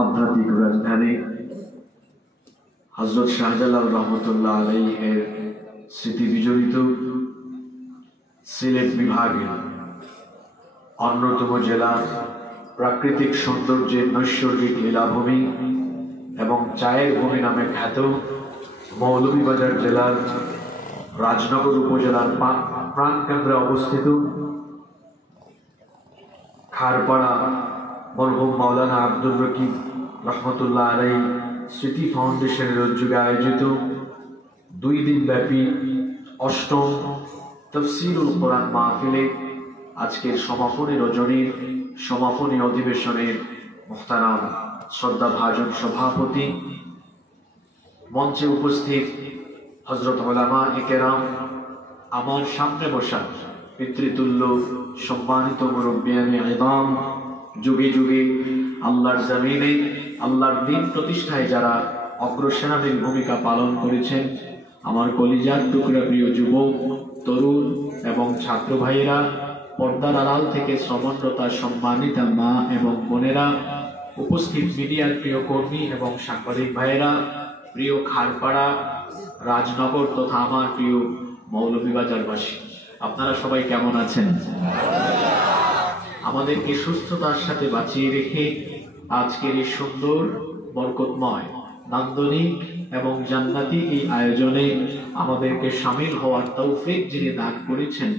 আধ্যাত্মিক রাজধানী হযরত শাহজালাল রহমতুল্লাহ আলাইহির স্মৃতি বিজড়িত সিলেট বিভাগের অন্যতম জেলা, প্রাকৃতিক সৌন্দর্যের নৈসর্গিক লীলাভূমি এবং চায়ের ভূমি নামে খ্যাত মৌলভীবাজার জেলার রাজনগর উপজেলার প্রাণকেন্দ্রে অবস্থিত খারপাড়া মরহুম মাওলানা আব্দুর রকিব রহমতুল্লাহ আলাইহি স্মৃতি ফাউন্ডেশনের উদ্যোগে আয়োজিত 2 দিন ব্যাপী অষ্টম তাফসীরুল কোরআন মাহফিলে আজকের সমাপনী রজনীর সমাপনী অধিবেশনের মুহতারাম শ্রদ্ধাভাজন সভাপতি, মঞ্চে উপস্থিত হযরত উলামায়ে কেরাম, আমার সামনে বসা পিতৃতুল্য সম্মানিত মুরব্বিয়ানে ইমাম, যুগে যুগে আল্লাহর জমিনে আল্লাহর দ্বীন প্রতিষ্ঠায় যারা অগ্রসেনানীর ভূমিকা পালন করেছেন, আমার কলিজার টুকরা প্রিয় যুবক, তরুণ এবং ছাত্র ভাইয়েরা, পর্দার আড়াল থেকে শ্রমণরতা সম্মানিতা মা এবং বোনেরা, উপস্থিত মিডিয়ার প্রিয় কর্মী এবং সাংবাদিক ভাইয়েরা, প্রিয় খারপাড়া রাজনগর তথা আমার প্রিয় মৌলভীবাজারবাসী, আপনারা সবাই কেমন আছেন? আমাদেরকে সুস্থতার সাথে বাঁচিয়ে রেখে আজকের এই সুন্দর, বরকতময়, নান্দনিক এবং জান্নাতি এই আয়োজনে আমাদেরকে শামিল হওয়ার তৌফিক যিনি দান করেছেন,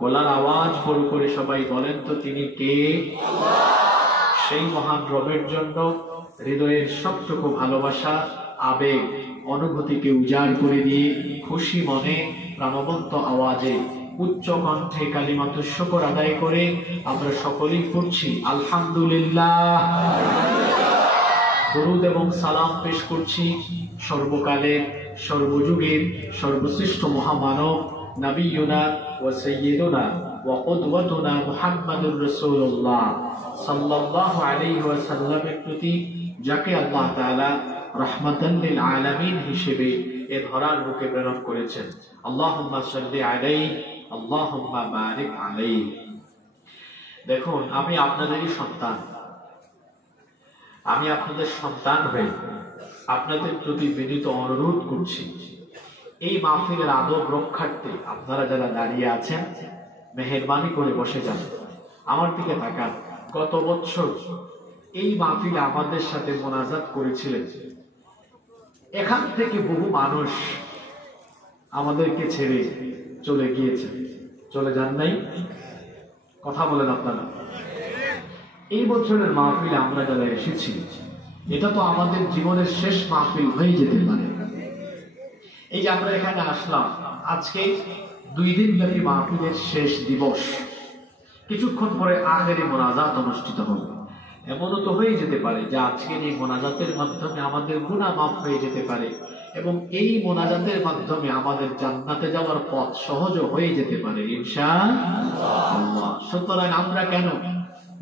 গলার আওয়াজ বড় করে সবাই বলেন তো তিনি কে? সেই মহান রবের জন্য হৃদয়ের সবটুকু ভালোবাসা, আবেগ, অনুভূতিকে উজাড় করে দিয়ে খুশি মনে প্রাণবন্ত আওয়াজে উচ্চ কণ্ঠে কালিমাতুশ শুকর আদায় করে আমরা সকলেই পড়ছি আলহামদুলিল্লাহ। দরুদ এবং সালাম পেশ করছি সর্বকালের, সর্বযুগের সর্বশ্রেষ্ঠ মহামানব নবিয়ুনা ওয়া সাইয়্যিদুনা ওয়া কুদওয়াতুনা মুহাম্মাদুর রাসূলুল্লাহ সাল্লাল্লাহু আলাইহি ওয়াসাল্লামের প্রতি, যাকে আল্লাহ তাআলা রাহমাতান লিল আলামিন হিসেবে এ ধরার বুকে প্রেরণ করেছেন। আল্লাহুম্মা সাল্লি আলাইহি, আল্লাহুম্মা বারিক আলাইহি। দেখুন, আমি আপনাদেরই সন্তান, আমি আপনাদের সন্তান হয়ে আপনাদের প্রতি বিনীত অনুরোধ করছি, এই মাহফিলের আদব রক্ষার্থে আপনারা যারা দাঁড়িয়ে আছেন, মেহেরবানি করে বসে যান, আমার দিকে তাকান। গত বছর এই মাহফিলে আমাদের সাথে মোনাজাত করেছিলেন, এখান থেকে বহু মানুষ আমাদেরকে ছেড়ে চলে গিয়েছে, চলে যান নাই? কথা বলেন আপনারা। এই বছরের মাহফিলে আমরা যারা এসেছি, এটা তো আমাদের জীবনের শেষ মাহফিল হয়ে যেতে পারে। এই যে আমরা এখানে আসলাম, আজকে 2 দিন ব্যাপী মাহফিলের শেষ দিবস, কিছুক্ষণ পরে আখেরি মোনাজাত অনুষ্ঠিত হবে। এমনও তো হয়ে যেতে পারে যে আজকের এই মোনাজাতের মাধ্যমে আমাদের গুনাহ মাফ হয়ে যেতে পারে এবং এই মোনাজাতের মাধ্যমে আমাদের জান্নাতে যাওয়ার পথ সহজ হয়ে যেতে পারে ইনশাআল্লাহ। সুতরাং আমরা কেন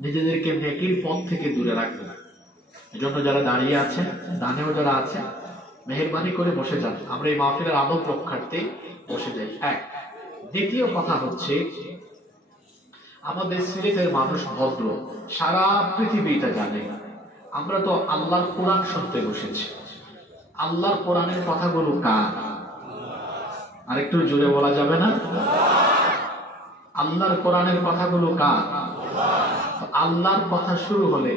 নিজেদেরকে নেকির পথ থেকে দূরে রাখবো? এজন্য যারা দাঁড়িয়ে আছেন, ডানেও যারা আছেন, মেহেরবানি করে বসে যান। আমরা এই মাহফিলের আদব রক্ষার্থে বসে যাই। এক। দ্বিতীয় কথা হচ্ছে, আমাদের সিলেটের মানুষ ভদ্র, সারা পৃথিবী এটা জানে। আমরা তো আল্লাহর কোরআন শুনতে বসেছি। আল্লাহর কোরআনের কথাগুলো কার? আরেকটু জোরে বলা যাবে না? আল্লাহর কোরআনের কথাগুলো কার? আল্লাহর কথা শুরু হলে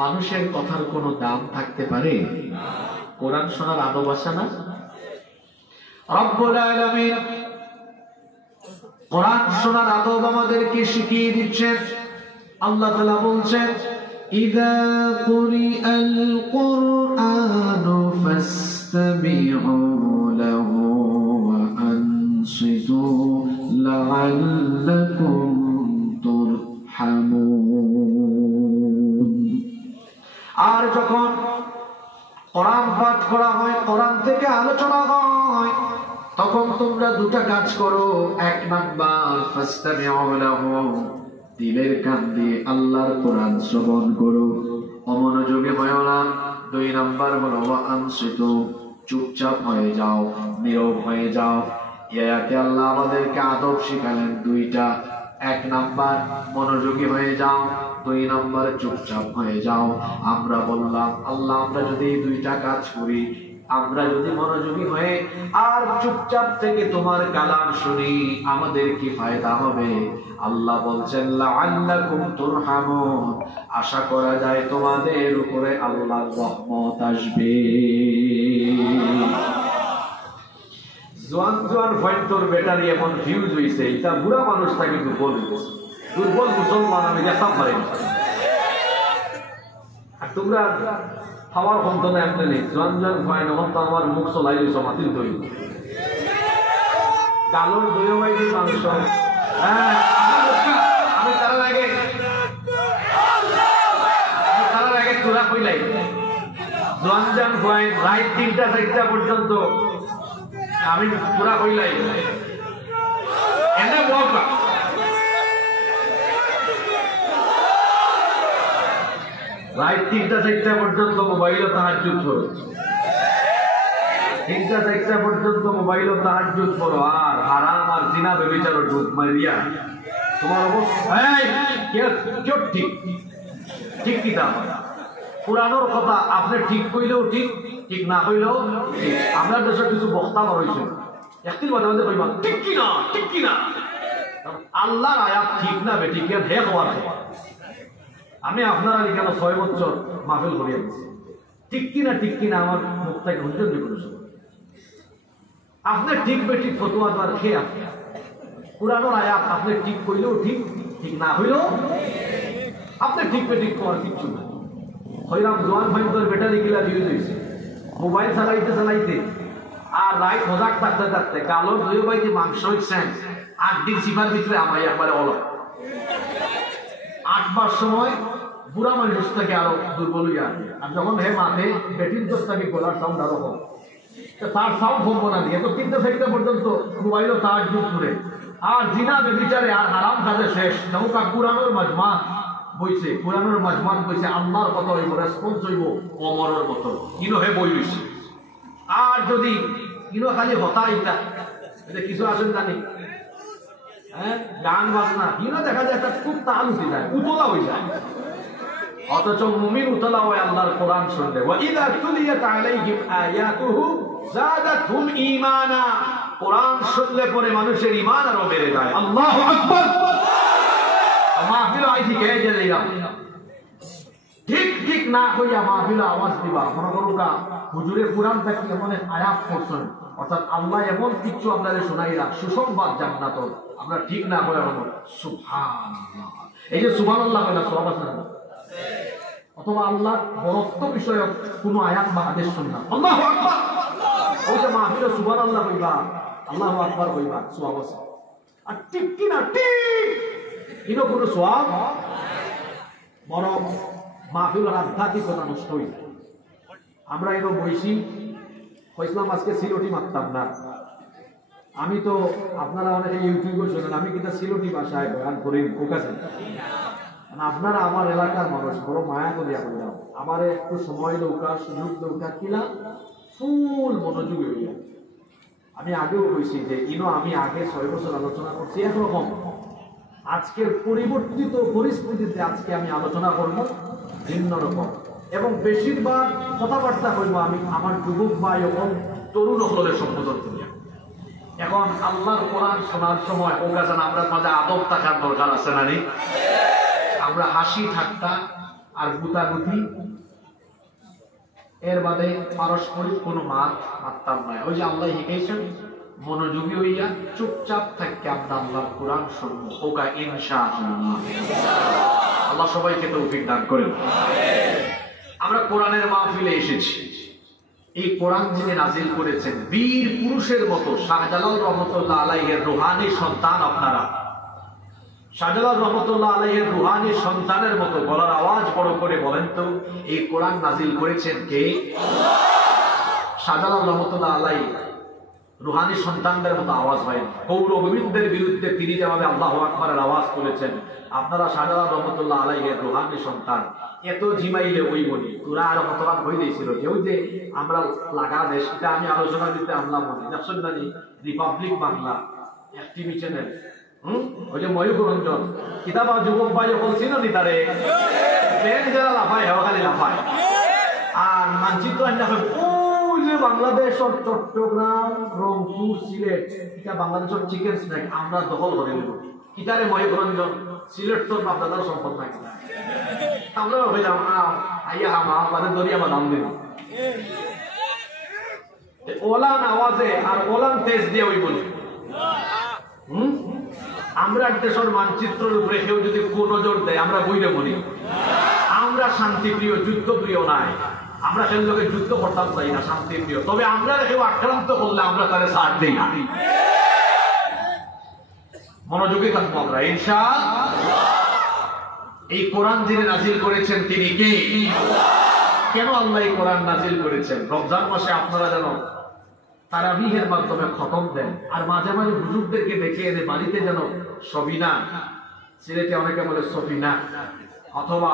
মানুষের কথার কোনো দাম থাকতে পারে? কোরআন শোনার আদব আসে না? রব্বুল আলামিন কোরআন শোনার আদব আমাদেরকে শিখিয়ে দিচ্ছেন। আল্লাহ তাআলা বলছেন, ইযা কুরিআল কুরআনু ফাসতামিউ লাহু ওয়া আনসিতু লাআল্লাকুম তুরহামুন। আর যখন কোরআন পাঠ করা হয়, কোরআন থেকে আলোচনা হয়, তখন তোমরা 2টা কাজ করো। 1 নাম্বার, ফাসতামিউ লাহু, দিলের কান দিয়ে আল্লাহর কোরআন শ্রবণ করো, অমনোযোগী হয়ো না। 2 নাম্বার হলো ওয়া আনসিতু, চুপচাপ হয়ে যাও, নীরব হয়ে যাও। আয়াতে আল্লাহ আমাদেরকে আদব শিখালেন 2টা। 1 নাম্বার মনোযোগী হয়ে যাও, দুই নম্বর চুপচাপ হয়ে যাও। আমরা বললাম আল্লাহ আমরা যদি এই দুইটা কাজ করি, আমরা যদি মনোযোগী হয়ে আর চুপচাপ থেকে তোমার কালাম শুনি, আমাদের কি ফায়দা হবে? আল্লাহ বলছেন লাআল্লাকুম তুরহামুন, আশা করা যায় তোমাদের উপরে আল্লাহর রহমত আসবে। জোয়ান জোয়ান ফয়েন্টর ব্যাটারি এখন ফিউজ হইছে, এটা বুড়া মানুষটা কিন্তু বলবে দুর্বল মুসলমান আমি দেখতাম পারি না। আর তোমরা খাওয়ার ক্ষমতা এমনি নেই, জোয়ান জোয়ান ফয়েন্ট এখন তো আমার মুখ চলাই দিয়েছ মাটির দই, কালোর দই বাইদি মাংস। হ্যাঁ আমি তার আগে তোরা কইলাই জোয়ান জোয়ান ফয়েন্ট রাত 3টা 4টা পর্যন্ত আমি পুরা কইলাই এনে বলবা রাত 3টা 4টা পর্যন্ত মোবাইল তাহাজ্জুদ করো, 3টা 4টা পর্যন্ত মোবাইল তাহাজ্জুদ করো, আর হারাম আর জিনা ব্যভিচার ঢুক মারিয়া তোমার অবস্থা ঠিক ঠিক কি দাম পুরানোর কথা আপনি ঠিক কইলেও ঠিক, ঠিক না হইলেও ঠিক। আমরা দেশের কিছু বক্তা রয়েছে একদিন মাঝে মাঝে কইবা ঠিক কিনা ঠিক কিনা, আল্লাহর আয়াত ঠিক না বেঠিক হে হওয়ার। আমি আপনারা কেন 6 বছর মাহফিল করিয়া দিচ্ছি, ঠিক কিনা আমার মুখ থেকে হুজুর বিপদ। আপনি ঠিক বেঠিক ফতোয়া দেওয়ার খেয়ে পুরানোর আয়াত আপনি ঠিক কইলেও ঠিক, ঠিক না হইলেও আপনি ঠিক বেঠিক করার কিচ্ছু না। হইরাম জোয়ান ভাইদের ব্যাটারি গিলা ফিউজ হয়েছে, মোবাইল চালাইতে চালাইতে আর রাইট মজাক থাকতে থাকতে কালোর দই বাইতে মাংস হইছেন 8 দিন সিফার ভিতরে আমায় একবারে হলো 8বার সময় বুড়া মানুষ থেকে আরো দুর্বল হইয়া, আর যখন হে মাঠে ব্যাটির দোষ থাকে গলার সাউন্ড আরো কম, তার সাউন্ড কমবো না দিয়ে তো 3টা 4টা পর্যন্ত মোবাইলও তার যুগ করে আর জিনা বেবিচারে আর আরাম কাজে শেষ। নৌকা কুরানোর মাজমা বইছে, কুরানোর মাজমান বইছে আল্লাহর কথা হইব, রেসপন্স হইব অমরের মতো ইনো হে বই হইছে। আর যদি ইনো খালি হতা ইটা এটা কিছু আসেন জানি হ্যাঁ গান বাজনা ইনো দেখা যায় একটা খুব তাল উঠে যায়, উতলা হয়ে যায়, অথচ মুমিন উতলা হয় আল্লাহর কোরআন শুনলে। ওয়া ইযা তুলিয়াত আলাইহিম আয়াতুহু যাদাতহুম ঈমানা, কোরআন শুনলে পরে মানুষের ঈমান আরো বেড়ে যায়। আল্লাহু আকবার। মাহফিল আইছি কে যে দিলাম ঠিক ঠিক না হইয়া মাহফিল আওয়াজ দিবা, মনে করুকা হুজুরে কোরআন থেকে এমন আয়াত পড়ছেন, অর্থাৎ আল্লাহ এমন কিছু আপনাদের শোনাইরা সুসংবাদ জান্নাত, আমরা ঠিক না হয়ে হলো সুবহানাল্লাহ। এই যে সুবহানাল্লাহ কইলা সওয়াব আছে না? অথবা আল্লাহ বরত্ব বিষয়ক কোন আয়াত বা হাদিস শুনলাম আল্লাহু আকবার, ওই যে মাহফিলে সুবহানাল্লাহ কইবা আল্লাহু আকবার কইবা সওয়াব আছে। আর ঠিক কি না ঠিক ইনো কোনো সওয়াব বরং মাহফিলের আধ্যাত্মিকতা নষ্ট হই। আমরা এনো বইছি কইছিলাম আজকে সিলোটি মারতাম না, আমি তো আপনারা অনেকে ইউটিউবে শোনেন আমি কিন্তু সিলোটি ভাষায় বয়ান করি ফোকাসে, আপনারা আমার এলাকার মানুষ বড় মায়া করিয়া বললাম আমার একটু সময় দৌকা সুযোগ দৌকা কিলা ফুল মনোযোগী হইয়া। আমি আগেও বলছি যে ইনো আমি আগে 6 বছর আলোচনা করছি একরকম, আজকের পরিবর্তিত পরিস্থিতিতে আজকে আমি আলোচনা করব ভিন্ন রকম, এবং বেশিরভাগ কথাবার্তা হইব আমি আমার যুবক ভাই এবং তরুণ হলের সম্বোধন করিয়া। এখন আল্লাহর কোরআন শোনার সময় ওগাজান আমরা মাঝে আদব থাকার দরকার আছে না নি? আমরা হাসি ঠাট্টা আর গুতাগুতি এর বাদে পারস্পরিক কোনো মারতাম নয়। ওই যে আল্লাহ শিখাইছেন মনোযোগী হইয়া চুপচাপ থাকতে আমরা আল্লাহর কোরআন শুনবো ওকা ইনশাআল্লাহ। আল্লাহ সবাইকে তৌফিক দান করেন। আমরা কোরআনের মাহফিলে এসেছি, এই কোরআন যিনি নাজিল করেছেন বীর পুরুষের মতো শাহজালাল রহমতুল্লাহ আলাইহির রুহানি সন্তান আপনারা, শাহজালাল রহমতুল্লাহ আলাইহির রুহানি সন্তানের মতো গলার আওয়াজ বড় করে বলেন তো এই কোরআন নাজিল করেছেন কে? শাহজালাল রহমতুল্লাহ আলাইহি রুহানি সন্তানদের মতো আওয়াজ হয় না। কৌরবদের বিরুদ্ধে তিনি যেভাবে আল্লাহু আকবারের আওয়াজ করেছেন, আপনারা শাহজালাল রহমতুল্লাহ আলাইহির রুহানি সন্তান, এত জিমাইলে ওই বলি তোরা আরো কতবার হয়ে দিয়েছিল কেউ যে আমরা লাগা দেশ, এটা আমি আলোচনা দিতে আনলাম মনে দেখছেন না রিপাবলিক বাংলা টিভি চ্যানেল ওই যে ময়ূর রঞ্জন কিতাব যুবক ভাই যখন ছিল নি তারে যারা লাফায় হেওয়া খালি লাফায় আর মানচিত্র ওই যে বাংলাদেশ চট্টগ্রাম রংপুর সিলেট এটা বাংলাদেশের চিকেন স্ন্যাক আমরা দখল করে নেব কিতারে ময়ূর রঞ্জন সিলেট তোর বাপদাদার সম্পদ নাই আমরা ভাইলাম আইয়া আমা আমাদের দরিয়া বা নাম দেব ওলান আওয়াজে আর ওলান তেজ দিয়ে ওই বলি আমরা দেশের মানচিত্রের উপরে কেউ যদি কোন নজর দেয় আমরা বইলে বলি আমরা শান্তিপ্রিয় যুদ্ধপ্রিয় নাই আমরা সেই লোকের যুদ্ধ করতাম চাই না শান্তিপ্রিয় তবে আমরা কেউ আক্রান্ত করলে আমরা তাদের সাথ দিই না মনোযোগী থাকবো আমরা ইনশাআল্লাহ এই কোরআন যিনি নাজিল করেছেন তিনি কে কেন আল্লাহ এই কোরআন নাজিল করেছেন রমজান মাসে আপনারা যেন তারাবিহের মাধ্যমে খতম দেন আর মাঝে মাঝে হুজুরদেরকে দেখে এনে বাড়িতে যেন সবিনা সিলেটে অনেকে বলে সফিনা অথবা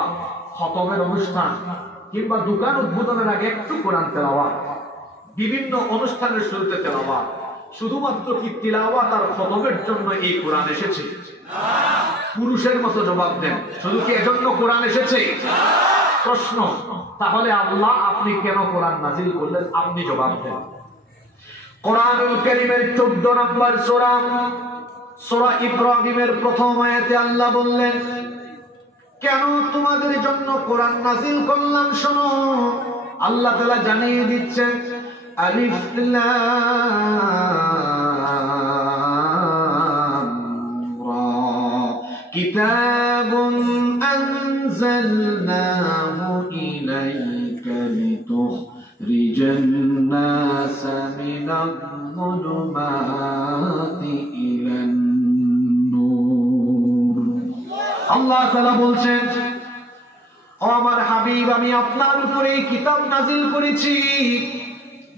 খতমের অনুষ্ঠান কিংবা দোকান উদ্বোধনের আগে একটু কোরআন তেলাওয়াত বিভিন্ন অনুষ্ঠানের শুরুতে তেলাওয়াত শুধুমাত্র কি তিলাওয়াত আর খতমের জন্য এই কোরআন এসেছে পুরুষের মতো জবাব দেন শুধু কি এজন্য কোরআন এসেছে প্রশ্ন তাহলে আল্লাহ আপনি কেন কোরআন নাজিল করলেন আপনি জবাব দেন কোরআনুল কারীমের 14 নম্বর সূরা সূরা ইব্রাহিমের প্রথম আয়াতে আল্লাহ বললেন কেন তোমাদের জন্য কোরআন নাজিল করলাম শোনো আল্লাহ তাআলা জানিয়ে দিচ্ছেন আলিফ লাম রা কিতাবুন আনজালনাহু ইলাইকা লিতুখরিজান নাসা মিনাল যুলুমাতি ইলান নূর আল্লাহ তাআলা বলছেন ও আমার হাবিব আমি আপনার উপরে এই কিতাব নাজিল করেছি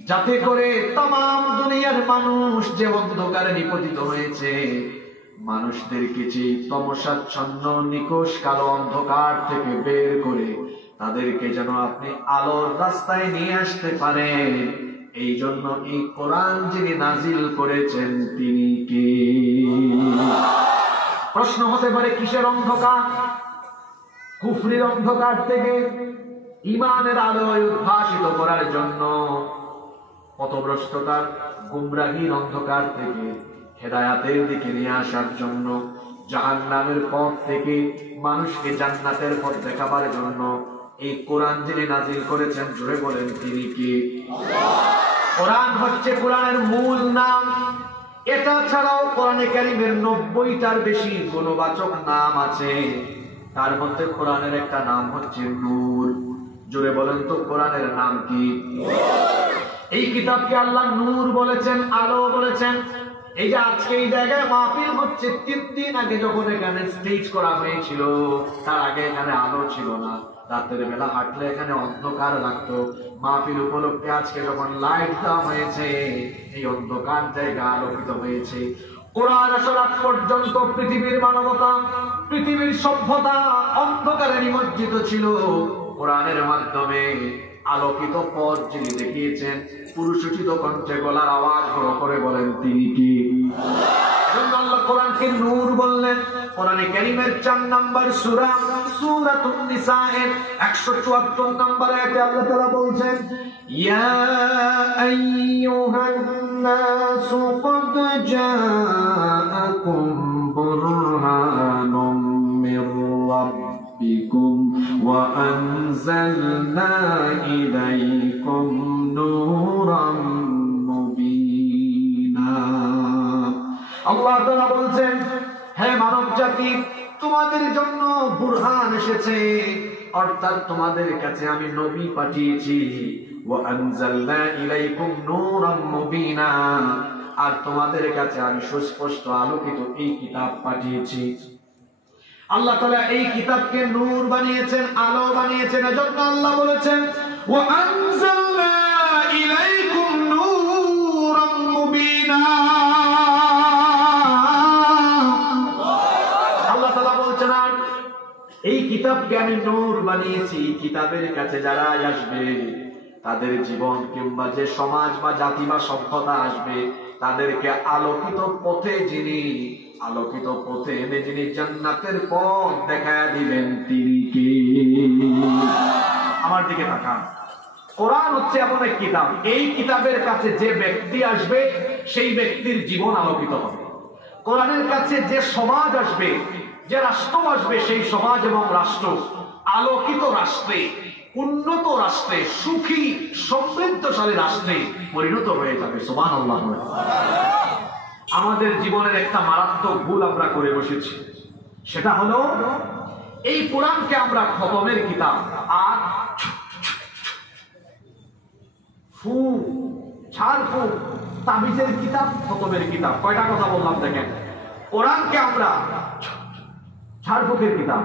যাতে করে तमाम দুনিয়ার মানুষ যে অন্ধকারে নিপতিত হয়েছে মানুষদেরকে যে তমসাচ্ছন্ন নিকষ কালো অন্ধকার থেকে বের করে তাদেরকে যেন আপনি আলোর রাস্তায় নিয়ে আসতে পারেন এই জন্য এই কোরআন যিনি নাজিল করেছেন তিনি কে প্রশ্ন হতে পারে কিসের অন্ধকার কুফরির অন্ধকার থেকে ঈমানের আলোয় উদ্ভাসিত করার জন্য পথভ্রষ্টতার গুমরাহির অন্ধকার থেকে হেদায়াতের দিকে নিয়ে আসার জন্য জাহান্নামের পথ থেকে মানুষকে জান্নাতের পথ দেখাবার জন্য এই কোরআন যিনি নাজিল করেছেন জোরে বলেন তিনি কে কোরআন হচ্ছে কোরআনের মূল নাম এটা ছাড়াও কোরআনে কারীমের 90টার বেশি গুণবাচক নাম আছে তার মধ্যে কোরআনের একটা নাম হচ্ছে নূর জোরে বলেন তো কোরআনের নাম কি এই কিতাবকে আল্লাহ নূর বলেছেন আলো বলেছেন এই যে আজকে এই জায়গায় মাহফিল হচ্ছে 3 দিন আগে যখন এখানে স্টেজ করা হয়েছিল তার আগে এখানে আলো ছিল না রাতের বেলা হাঁটলে এখানে অন্ধকার লাগতো মাহফিল উপলক্ষে আজকে যখন লাইট দেওয়া হয়েছে এই অন্ধকার জায়গা আলোকিত হয়েছে কোরআন আসার আগ পর্যন্ত পৃথিবীর মানবতা পৃথিবীর সভ্যতা অন্ধকারে নিমজ্জিত ছিল কোরআনের মাধ্যমে আলোকিত পথ যিনি দেখিয়েছেন পুরুষোচিত কণ্ঠে গলার আওয়াজ বড় করে বলেন তিনি কি আল্লাহ কোরআনকে নূর বললেন কোরআনে কারীমের 4 নম্বর সূরা সূরাতুন নিসা এর 174 নম্বর আয়াতে আল্লাহ তাআলা বলছেন ইয়া আইয়ুহান নাসু ক্বাদ জাআকুম বুরহানুম মির রাব্বিকুম ওয়া আনজালনা ইলাইকুম নূরাম মুবিনা আল্লাহ তাআলা বলছেন হে মানব জাতি তোমাদের জন্য বুরহান এসেছে অর্থাৎ তোমাদের কাছে আমি নবী পাঠিয়েছি ওয়া আনজালনা ইলাইকুম নূরাম মুবিনা আর তোমাদের কাছে আমি সুস্পষ্ট আলোকিত এই কিতাব পাঠিয়েছি আল্লাহ তাআলা এই কিতাবকে নূর বানিয়েছেন আলো বানিয়েছেন এজন্য আল্লাহ বলেছেন ওয়া আনজালনা ইলাইকুম নূরাম মুবিনা এই কিতাবকে আমি নূর বানিয়েছি কিতাবের কাছে যারা আসবে তাদের জীবন কিংবা যে সমাজ বা জাতি বা সভ্যতা আসবে তাদেরকে আলোকিত পথে যিনি আলোকিত পথে এনে যিনি জান্নাতের পথ দেখায় দিবেন তিনি কে? আমার দিকে তাকান। কোরআন হচ্ছে এমন এক কিতাব, এই কিতাবের কাছে যে ব্যক্তি আসবে সেই ব্যক্তির জীবন আলোকিত হবে। কোরআনের কাছে যে সমাজ আসবে, যে রাষ্ট্র আসবে, সেই সমাজ এবং রাষ্ট্র আলোকিত রাষ্ট্রে, উন্নত রাষ্ট্রে, সুখী সমৃদ্ধশালী রাষ্ট্রে পরিণত হয়ে যাবে। সুবহানাল্লাহ। আমাদের জীবনের একটা মারাত্মক ভুল আমরা করে বসেছি, সেটা হলো এই কোরআনকে আমরা খতমের কিতাব আর ফু ছাড় ফু তাবিজের কিতাব, খতমের কিতাব। কয়টা কথা বললাম দেখেন। কোরআনকে আমরা ঝাড়ফুঁকের কিতাব,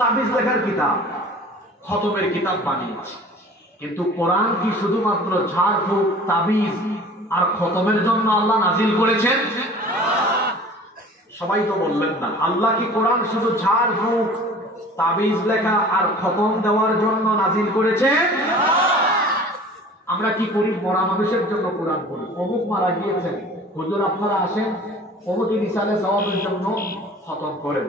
তাবিজ লেখার কিতাব, খতমের কিতাব বানিয়েছি। কিন্তু কোরআন কি শুধুমাত্র ঝাড়ফুঁক, তাবিজ আর খতমের জন্য আল্লাহ নাজিল করেছেন? সবাই তো বললেন না। আল্লাহ কি কোরআন শুধু ঝাড়ফুঁক, তাবিজ লেখা আর খতম দেওয়ার জন্য নাজিল করেছেন? আমরা কি করি? মরা মানুষের জন্য কোরআন পড়ি। অমুক মারা গিয়েছেন, হুজুর আপনারা আসেন, অমুক রিসালে সওয়াবের জন্য খতম করেন।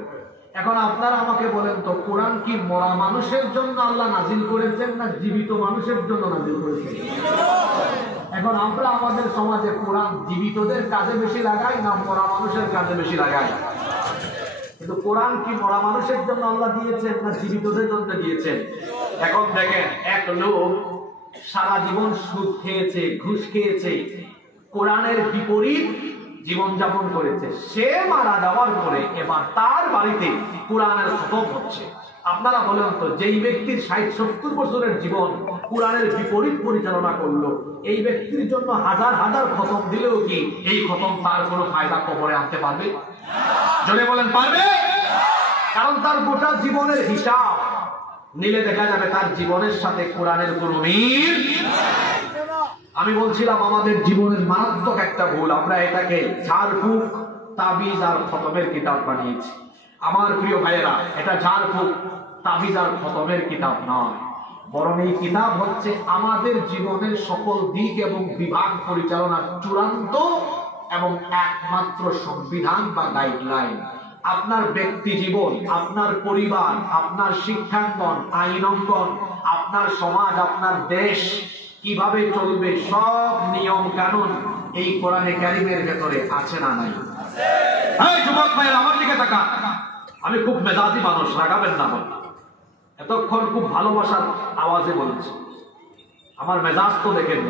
এখন আপনারা আমাকে বলেন তো, কোরআন কি মরা মানুষের জন্য আল্লাহ নাজিল করেছেন না জীবিত মানুষের জন্য নাজিল করেছেন? এখন আমরা আমাদের সমাজে কোরআন জীবিতদের কাজে বেশি লাগাই না মরা মানুষের কাজে বেশি লাগাই? কিন্তু কোরআন কি মরা মানুষের জন্য আল্লাহ দিয়েছেন না জীবিতদের জন্য দিয়েছেন? এখন দেখেন, এক লোক সারা জীবন সুদ খেয়েছে, ঘুষ খেয়েছে, কোরআনের বিপরীত জীবনযাপন করেছে। সে মারা যাওয়ার পরে এবার তার বাড়িতে কোরআনের খতম হচ্ছে। আপনারা বলেন তো, যেই ব্যক্তির 60-70 বছরের জীবন কোরআনের বিপরীত পরিচালনা করলো, এই ব্যক্তির জন্য হাজার হাজার খতম দিলেও কি এই খতম তার কোনো ফায়দা কবরে আনতে পারবে? জনে বলেন, পারবে? কারণ তার গোটা জীবনের হিসাব নিলে দেখা যাবে তার জীবনের সাথে কোরআনের কোনো মিল। আমি বলছিলাম আমাদের জীবনের মারাত্মক একটা ভুল, আমরা এটাকে ঝাড়ফুঁক, তাবিজ আর খতমের কিতাব বানিয়েছি। আমার প্রিয় ভাইয়েরা, এটা ঝাড়ফুঁক, তাবিজ আর খতমের কিতাব নয়, বরং এই কিতাব হচ্ছে আমাদের জীবনের সকল দিক এবং বিভাগ পরিচালনার চূড়ান্ত এবং একমাত্র সংবিধান বা গাইডলাইন। আপনার ব্যক্তি জীবন, আপনার পরিবার, আপনার শিক্ষাঙ্গন, আইন অঙ্গন, আপনার সমাজ, আপনার দেশ কিভাবে চলবে, সব নিয়ম কানুন এই কোরআনে কারিমের ভেতরে আছে না নাই? এই যুবক ভাইয়েরা আমার দিকে তাকান। আমি খুব মেজাজি মানুষ, রাগাবেন না। এতক্ষণ খুব ভালোবাসার আওয়াজে বলেছি, আমার মেজাজ তো দেখেন।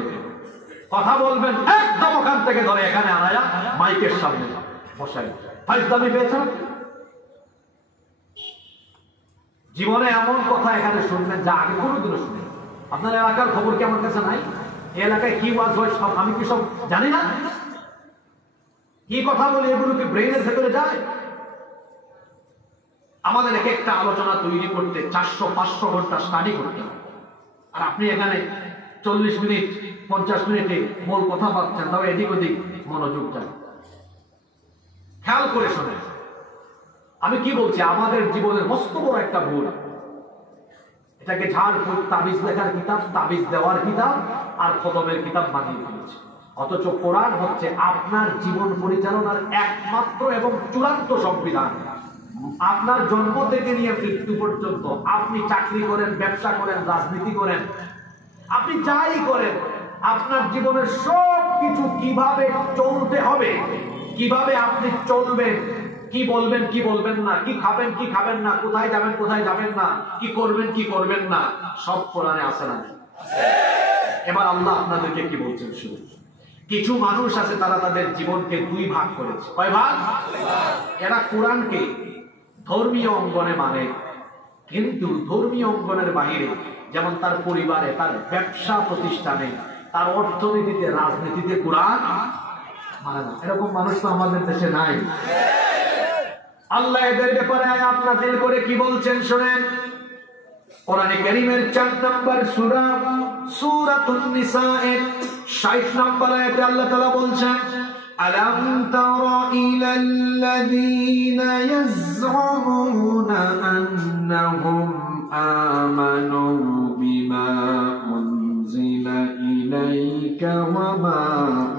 কথা বলবেন একদম ওখান থেকে ধরে এখানে আনায়া মাইকের সামনে বসাই। ফাইজলামি পেয়েছেন? জীবনে এমন কথা এখানে শুনবেন যা আগে কোনোদিনও শুনে। আপনার এলাকার খবর কি আমার কাছে নাই? এই এলাকায় কি ওয়াজ হয় সব আমি কি সব জানি না? কি কথা বলে এগুলো কি ব্রেইনের ভেতরে যায়? আমাদের এক একটা আলোচনা তৈরি করতে 400-500 ঘন্টা স্টাডি করতে হবে। আর আপনি এখানে 40 মিনিট 50 মিনিটে মূল কথা পাচ্ছেন, তবে এদিক ওদিক মনোযোগ যায়। খেয়াল করে শোনেন আমি কি বলছি। আমাদের জীবনের মস্ত বড় একটা ভুল, এটাকে ঝাড়ফুঁক, তাবিজ লেখার কিতাব, তাবিজ দেওয়ার কিতাব আর খতমের কিতাব বানিয়ে দিয়েছে। অথচ কোরআন হচ্ছে আপনার জীবন পরিচালনার একমাত্র এবং চূড়ান্ত সংবিধান। আপনার জন্ম থেকে নিয়ে মৃত্যু পর্যন্ত, আপনি চাকরি করেন, ব্যবসা করেন, রাজনীতি করেন, আপনি যাই করেন, আপনার জীবনের সব কিছু কিভাবে চলতে হবে, কিভাবে আপনি চলবেন, কি বলবেন কি বলবেন না, কি খাবেন কি খাবেন না, কোথায় যাবেন কোথায় যাবেন না, কি করবেন কি করবেন না, সব কোরআনে আছে না? এবার আল্লাহ আপনাদেরকে কি বলছেন শুনুন। কিছু মানুষ আছে তারা তাদের জীবনকে 2 ভাগ করেছে। কয় ভাগ? এরা কোরআনকে ধর্মীয় অঙ্গনে মানে, কিন্তু ধর্মীয় অঙ্গনের বাইরে, যেমন তার পরিবারে, তার ব্যবসা প্রতিষ্ঠানে, তার অর্থনীতিতে, রাজনীতিতে কোরআন মানে না। এরকম মানুষ তো আমাদের দেশে নাই। আল্লাহ এদের ব্যাপারে আয়াত নাযিল করে কি বলছেন শুনেন। কোরআনে কারীমের 4 নম্বর সূরা, সূরাতুন নিসা এর 60 নম্বর আয়াতে আল্লাহ তাআলা বলছেন, আলাম তারা ইলাল্লাযীনা ইয়াযউমুনা আন্নাহুম আমানু বিমা উনজিলা ইলাইকা ওয়া মা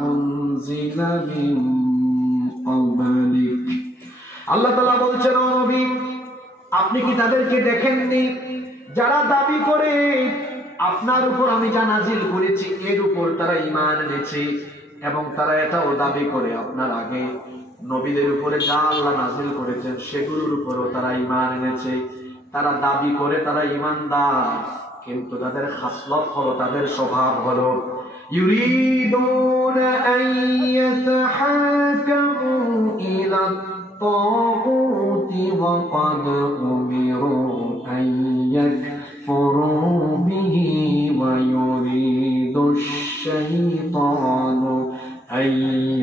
উনজিলা মিন ক্বাবলিক আল্লাহ তাআলা বলছেন, ও নবী, আপনি কি তাদেরকে দেখেননি যারা দাবি করে আপনার উপর আমি যা নাজিল করেছি এর উপর তারা ঈমান এনেছে, এবং তারা এটাও দাবি করে আপনার আগে নবীদের উপরে যা আল্লাহ নাজিল করেছেন সেগুলোর উপরও তারা ঈমান এনেছে। তারা দাবি করে তারা ঈমানদার, কিন্তু তাদের খাসলত হলো, তাদের স্বভাব হলো ইউরিদুনা আন ইয়াতাহাকামু ইলা তাগুতি ওয়া ক্বাদ উমিরু আন ইয়াকফুরু বিহি ওয়া ইউরিদুশ শাইতানু আন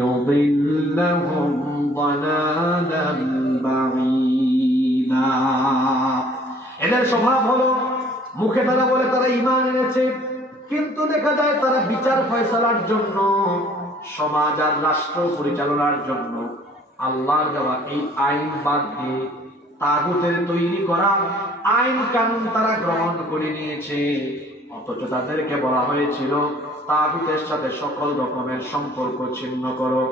ইউদিল্লাহুম দালালান বাঈদা। এদের স্বভাব হলো মুখে তারা বলে তারা ঈমান এনেছে, কিন্তু দেখা যায় তারা বিচার ফয়সালার জন্য, সমাজ আর রাষ্ট্র পরিচালনার জন্য আল্লাহর দেওয়া এই আইন বাদ দিয়ে তাগুতের তৈরি করা আইন কানুন তারা গ্রহণ করে নিয়েছে। অথচ তাদেরকে বলা হয়েছিল তাগুতের সাথে সকল রকমের সম্পর্ক ছিন্ন করো।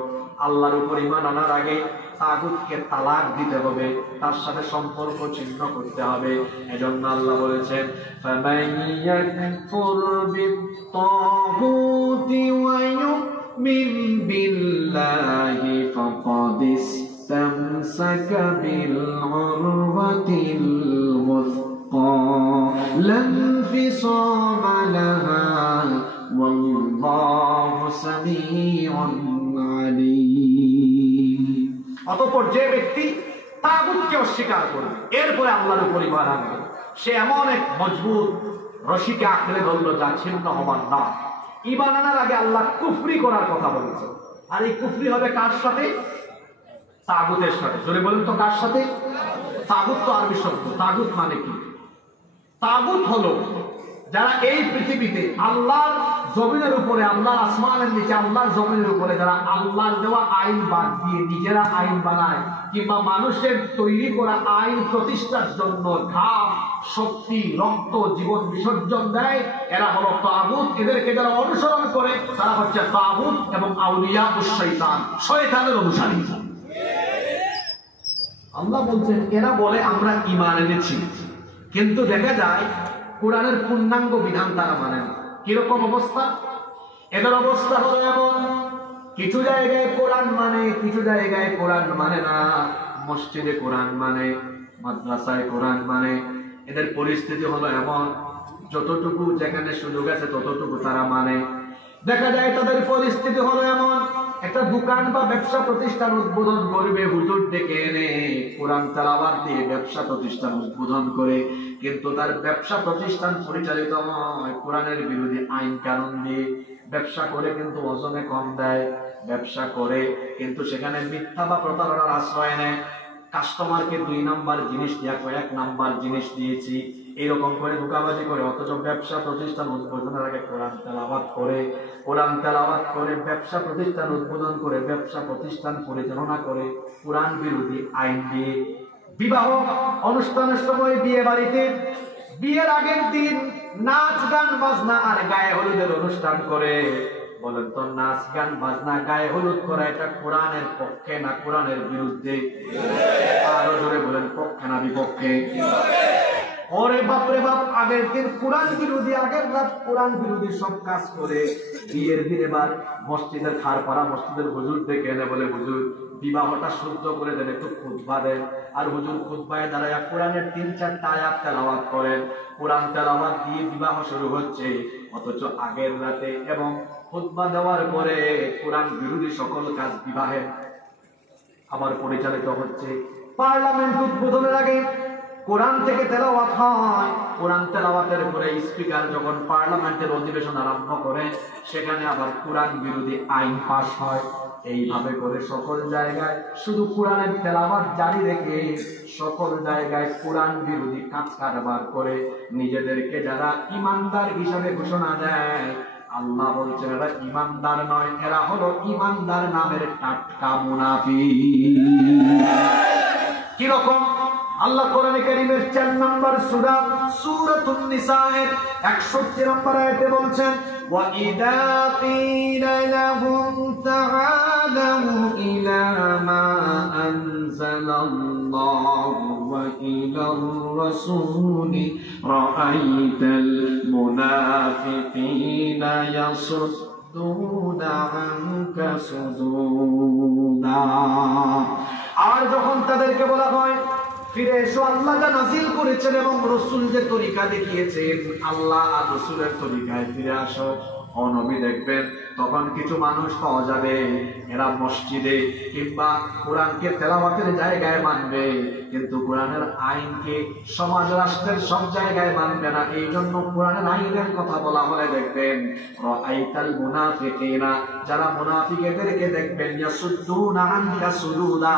আল্লাহর উপর ঈমান আনার আগে তাগুতকে তালাক দিতে হবে, তার সাথে সম্পর্ক ছিন্ন করতে হবে। এজন্য আল্লাহ বলেছেন, ফামান ইয়াকফুর বিত-তাগুতি ওয়া ইউমিন বিল্লাহি ফাকাদ ইসতামসাকা বিল উরওয়াতিল ওয়াসকা লা ইনফিসামা লাহা ওয়াল্লাহু সামিউন আলীম। অতঃপর যে ব্যক্তি তাগুতকে অস্বীকার করবে, এরপরে আল্লাহর উপর ঈমান আনবে, সে এমন এক মজবুত রশিকে আঁকড়ে ধরলো যা ছিন্ন হবার না। ঈমান আনার আগে আল্লাহ কুফরি করার কথা বলেছে, আর এই কুফরি হবে কার সাথে? তাগুতের সাথে। জোরে বলেন তো কার সাথে? তাগুত তো আরবি শব্দ। তাগুত মানে কি? তাগুত হলো যারা এই পৃথিবীতে আল্লাহর জমিনের উপরে, আল্লাহর আসমানের নিচে আল্লাহর জমিনের উপরে যারা আল্লাহর দেওয়া আইন বাদ দিয়ে নিজেরা আইন বানায়, কিংবা মানুষের তৈরি করা আইন প্রতিষ্ঠার জন্য ঘাম, শক্তি, রক্ত, জীবন বিসর্জন দেয়, এরা হলো তাগুত। এদেরকে যারা অনুসরণ করে তারা হচ্ছে তাগুত এবং আউলিয়া শয়তান, শয়তানের অনুসারী। আল্লাহ বলছেন এরা বলে আমরা ঈমান এনেছি, কিন্তু দেখা যায় কোরআনের পূর্ণাঙ্গ বিধান তারা মানে না। কিরকম অবস্থা? এদের অবস্থা হলো এমন, কিছু জায়গায় কোরআন মানে, কিছু জায়গায় কোরআন মানে না। মসজিদে কোরআন মানে, মাদ্রাসায় কোরআন মানে। এদের পরিস্থিতি হলো এমন, যতটুকু যেখানে সুযোগ আছে ততটুকু তারা মানে। দেখা যায় তাদের পরিস্থিতি হলো এমন, একটা দোকান বা ব্যবসা প্রতিষ্ঠান উদ্বোধন করবে, হুজুর ডেকে এনে কোরআন তেলাওয়াত দিয়ে ব্যবসা প্রতিষ্ঠান উদ্বোধন করে, কিন্তু তার ব্যবসা প্রতিষ্ঠান পরিচালিত হয় কোরআনের বিরোধী আইন কানুন দিয়ে। ব্যবসা করে কিন্তু ওজনে কম দেয়, ব্যবসা করে কিন্তু সেখানে মিথ্যা বা প্রতারণার আশ্রয় নেয়। কাস্টমারকে 2 নাম্বার জিনিস দিয়া 1 নাম্বার জিনিস দিয়েছি, এইরকম করে ধোঁকাবাজি করে। অথচ ব্যবসা প্রতিষ্ঠান উদ্বোধনের আগে কোরআন তেলাওয়াত করে, কোরআন তেলাওয়াত করে ব্যবসা প্রতিষ্ঠান উদ্বোধন করে, ব্যবসা প্রতিষ্ঠান পরিচালনা করে কোরআন বিরোধী আইন দিয়ে। বিবাহ অনুষ্ঠানের সময় বিয়ে বাড়িতে বিয়ের আগের দিন নাচ গান বাজনা আর গায়ে হলুদের অনুষ্ঠান করে। বলেন তো, নাচ গান বাজনা গায়ে হলুদ করা এটা কোরআনের পক্ষে না কোরআনের বিরুদ্ধে? আরো জোরে বলেন, পক্ষে না বিপক্ষে? ওরে বাপরে বাপ, আগের দিন কোরআন বিরোধী, আগের রাত কোরআন বিরোধী সব কাজ করে বিয়ের দিন এবার মসজিদের খারপাড়া মসজিদের হুজুর ডেকে এনে বলে, হুজুর বিবাহটা শুদ্ধ করে দেন, একটু খুতবা দেন। আর হুজুর খুতবায় দাঁড়ায় কোরআনের 3-4টা আয়াত তেলাওয়াত করেন। কোরআন তেলাওয়াত দিয়ে বিবাহ শুরু হচ্ছে, অথচ আগের রাতে এবং খুতবা দেওয়ার পরে কোরআন বিরোধী সকল কাজ বিবাহে আবার পরিচালিত হচ্ছে। পার্লামেন্ট উদ্বোধনের আগে কোরআন থেকে তেলাওয়াত হয়, কোরআন তেলাওয়াতের পরে স্পিকার যখন পার্লামেন্টের অধিবেশন আরম্ভ করে সেখানে আবার কোরআন বিরোধী আইন পাস হয়। এইভাবে করে সকল জায়গায় শুধু কোরআনের তেলাওয়াত জারি রেখে সকল জায়গায় কোরআন বিরোধী কাজ কারবার করে নিজেদেরকে যারা ঈমানদার হিসাবে ঘোষণা দেয়, আল্লাহ বলছেন এরা ঈমানদার নয়, এরা হলো ঈমানদার নামের টাটকা মুনাফিক। কিরকম? আল্লাহ কোরআনে কারীমের 4 নম্বর সূরা সূরাতুন নিসা এর 61 নম্বর আয়াতে বলছেন, وَإِذَا قِيلَ لَهُمْ تَعَالَوْا إِلَى مَا أَنزَلَ اللَّهُ وَإِلَى الرَّسُولِ رَأَيْتَ الْمُنَافِقِينَ يَصُدُّونَ عَنكَ صُدُودًا। আর যখন তাদেরকে বলা হয় ফিরে এসো, আল্লাহ যা নাজিল করেছেন এবং রাসূল যে তরিকা দেখিয়েছেন আল্লাহ আর রাসূলের তরিকায় ফিরে আসো, ও নবী দেখবেন তখন কিছু মানুষ পাওয়া যাবে এরা মসজিদে কিংবা কোরআনকে তেলাওয়াতের জায়গায় মানবে, কিন্তু কোরআনের আইনকে সমাজ রাষ্ট্রের সব জায়গায় মানবে না। এই জন্য কোরআনের আইনের কথা বলা হলে দেখবেন রাআইতাল মুনাফিকিনা, যারা মুনাফিক এদেরকে দেখবেন ইয়াসুদ্দুনা আনকা সুদুদা,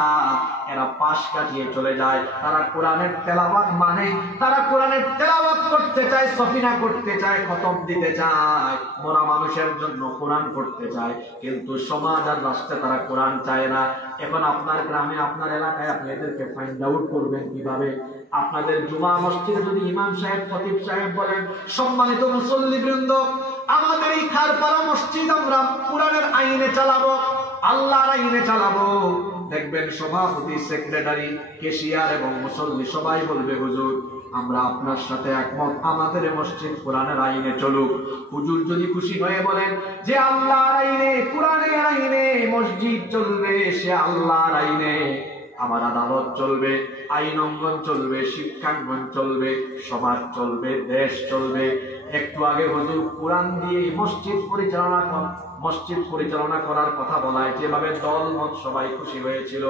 এরা পাশ কাটিয়ে চলে যায়। তারা কোরআনের তেলাওয়াত মানে, তারা কোরআনের তেলাওয়াত করতে চায়, সফিনা করতে চায়, খতম দিতে চায়, মরা মানুষের জন্য কোরআন পড়তে চায়, কিন্তু সমাজ আর রাষ্ট্রে তারা কোরআন চায় না। এখন আপনার গ্রামে আপনার এলাকায় আপনি এদেরকে ফাইন্ড আউট করবেন কিভাবে? আপনাদের জুমা মসজিদে যদি ইমাম সাহেব খতিব সাহেব বলেন সম্মানিত মুসল্লিবৃন্দ আমাদের এই খারপাড়া মসজিদ আমরা কোরআনের আইনে চালাবো, আল্লাহর আইনে চালাবো, দেখবেন সভাপতি, সেক্রেটারি, ক্যাশিয়ার এবং মুসল্লি সবাই বলবে হুজুর আমরা আপনার সাথে একমত, আমাদের মসজিদ কোরআনের আইনে চলুক। হুজুর যদি খুশি হয়ে বলেন যে আল্লাহর আইনে, কোরআনের আইনে মসজিদ চলবে, সে আল্লাহর আইনে আমার আদালত চলবে, আইন অঙ্গন চলবে, শিক্ষাঙ্গন চলবে, সমাজ চলবে, দেশ চলবে। একটু আগে হুজুর কোরআন দিয়ে মসজিদ পরিচালনা করার কথা বলায় যেভাবে দলমত সবাই খুশি হয়েছিল,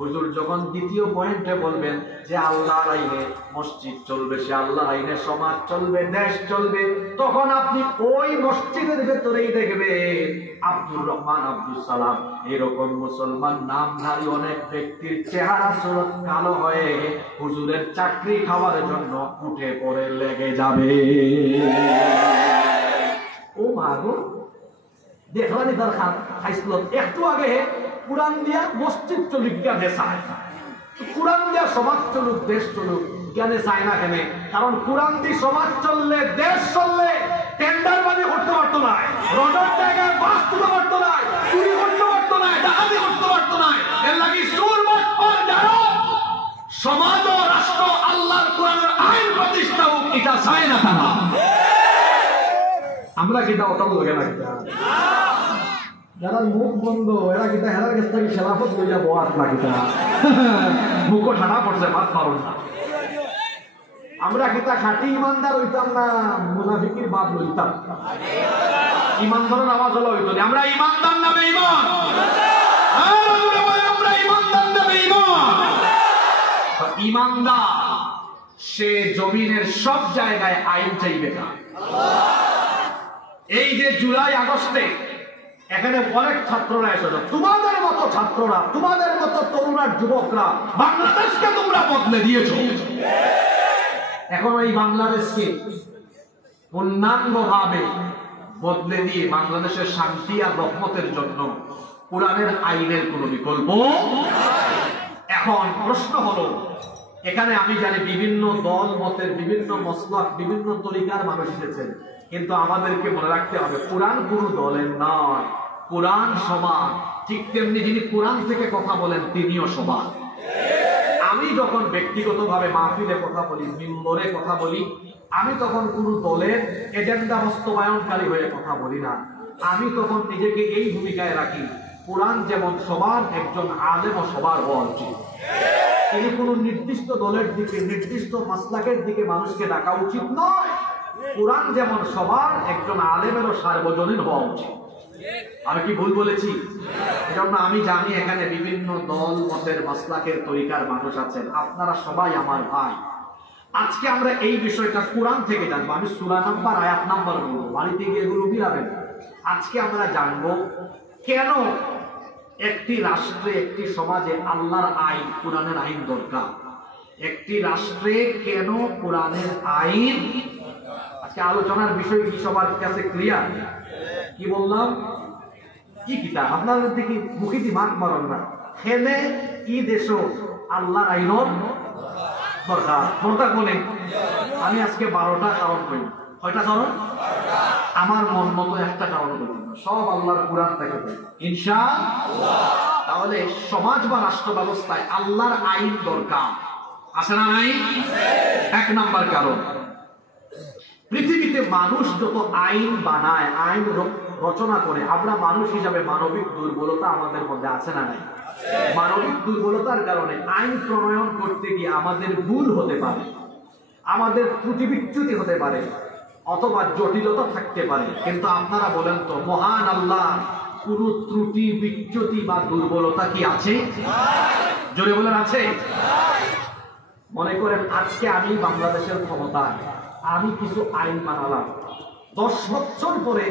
হুজুর যখন দ্বিতীয় পয়েন্টে বলবেন যে আল্লাহর আইনে মসজিদ চলবে, সে আল্লাহর আইনে সমাজ চলবে, দেশ চলবে, তখন আপনি ওই মসজিদের ভেতরেই দেখবেন আব্দুর রহমান, আব্দুল সালাম এরকম মুসলমান নামধারী অনেক ব্যক্তির চেহারা সুরত কালো হয়ে হুজুরের চাকরি খাওয়ার জন্য উঠে পড়ে লেগে যাবে। ও মাগো, দেখলানি তার খাইছিল একটু আগে কোরআন দিয়া মসজিদ চলুক জ্ঞানে চায়, কোরআন দিয়া সমাজ চলুক, দেশ চলুক, জ্ঞানে চায় না কেন? কারণ কোরআন দিয়ে সমাজ চললে, দেশ চললে টেন্ডার বাজি করতে পারতো না, রডের জায়গায় বাস তুলতে পারতো না, চুরি করতে পারতো না, ডাকাতি করতে পারতো না। এর লাগি সুরমত যারা সমাজ ও রাষ্ট্র আল্লাহর কোরআনের আইন প্রতিষ্ঠা হোক, এটা চায় না তারা। আমরা কিটা অতল লোকে না, যারা মুখ বন্ধ এরা কিটা হেরার কাছ থেকে খেলাফত লইয়া বয়াত না, কিটা মুখও ঠান্ডা পড়ছে, ভাত পারুন না। আমরা কিটা খাঁটি ইমানদার হইতাম না, মুনাফিকির বাদ লইতাম। ইমানদারের আওয়াজ হলো হইতো, আমরা ইমানদার নামে ইমান, আমরা ইমানদার নামে ইমান। ইমানদার সে জমিনের সব জায়গায় আইন চাইবে না। এই যে জুলাই আগস্টে এখানে অনেক ছাত্ররা এসেছে, তোমাদের মতো ছাত্ররা, তোমাদের মতো তরুণ যুবকরা বাংলাদেশকে তোমরা বদলে দিয়েছো। এখন এই বাংলাদেশকে পূর্ণাঙ্গভাবে বদলে দিয়ে বাংলাদেশের শান্তি আর রহমতের জন্য কোরআনের আইনের কোনো বিকল্প। এখন প্রশ্ন হলো, এখানে আমি জানি বিভিন্ন দল মতের, বিভিন্ন মসলক, বিভিন্ন তরিকার মানুষ এসেছেন, কিন্তু আমাদেরকে মনে রাখতে হবে কোরআন কোনো দলের নয়, কোরআন সমান। ঠিক তেমনি যিনি কোরআন থেকে কথা বলেন তিনিও সমান। আমি যখন ব্যক্তিগতভাবে মাহফিলে কথা বলি, মিম্বরে কথা বলি, আমি তখন কোনো দলের এজেন্ডা বাস্তবায়নকারী হয়ে কথা বলি না। আমি তখন নিজেকে এই ভূমিকায় রাখি, কোরআন যেমন সবার, একজন আলেমও সবার হওয়া উচিত। তিনি কোনো নির্দিষ্ট দলের দিকে, নির্দিষ্ট মাসলাকের দিকে মানুষকে ডাকা উচিত নয়। কোরআন যেমন সবার, একজন আলেমেরও সার্বজনীন হওয়া উচিত। আমি কি ভুল বলেছি? এজন্য আমি জানি এখানে বিভিন্ন দল মতের মাসলাকের তরিকার মানুষ আছেন, আপনারা সবাই আমার ভাই। আজকে আমরা এই বিষয়টা কোরআন থেকে জানবো। আমি সূরা নাম্বার, আয়াত নাম্বার বলবো, বাড়িতে গিয়ে এগুলো মিলাবেন। আজকে আমরা জানবো কেন একটি রাষ্ট্রে, একটি সমাজে আল্লাহর আইন, কোরআনের আইন দরকার। একটি রাষ্ট্রে কেন কোরআনের আইন। আজকে আলোচনার বিষয় কি সবার কাছে ক্লিয়ার? কি বললাম? কি কিতাব আপনাদের দিকে মুখে দি মাঠ মারন না, খেলে কি দেশ আল্লাহর আইন দরকার। কোনটা বলে আমি আজকে 12টা কারণ করি। কয়টা কারণ? আমার মন মতো একটা কারণ করতে না, সব আল্লাহর কোরআন থেকে পাই ইনশাআল্লাহ। তাহলে সমাজ বা রাষ্ট্র ব্যবস্থায় আল্লাহর আইন দরকার, আছে না নাই? এক নাম্বার কারণ, পৃথিবীতে মানুষ যত আইন বানায়, আইন রচনা করে, আমরা মানুষ হিসাবে মানবিক দুর্বলতা আমাদের মধ্যে আছে না নাই? মানবিক দুর্বলতার কারণে আইন প্রণয়ন করতে গিয়ে আমাদের ভুল হতে পারে, আমাদের ত্রুটি বিচ্যুতি হতে পারে, অথবা জটিলতা থাকতে পারে। কিন্তু আপনারা বলেন তো, মহান আল্লাহ কোন ত্রুটি বিচ্যুতি বা দুর্বলতা কি আছে? জোরে বলেন আছে? মনে করেন আজকে আমি বাংলাদেশের ক্ষমতায়, আমি কিছু আইন বানালাম, 10 বছর পরে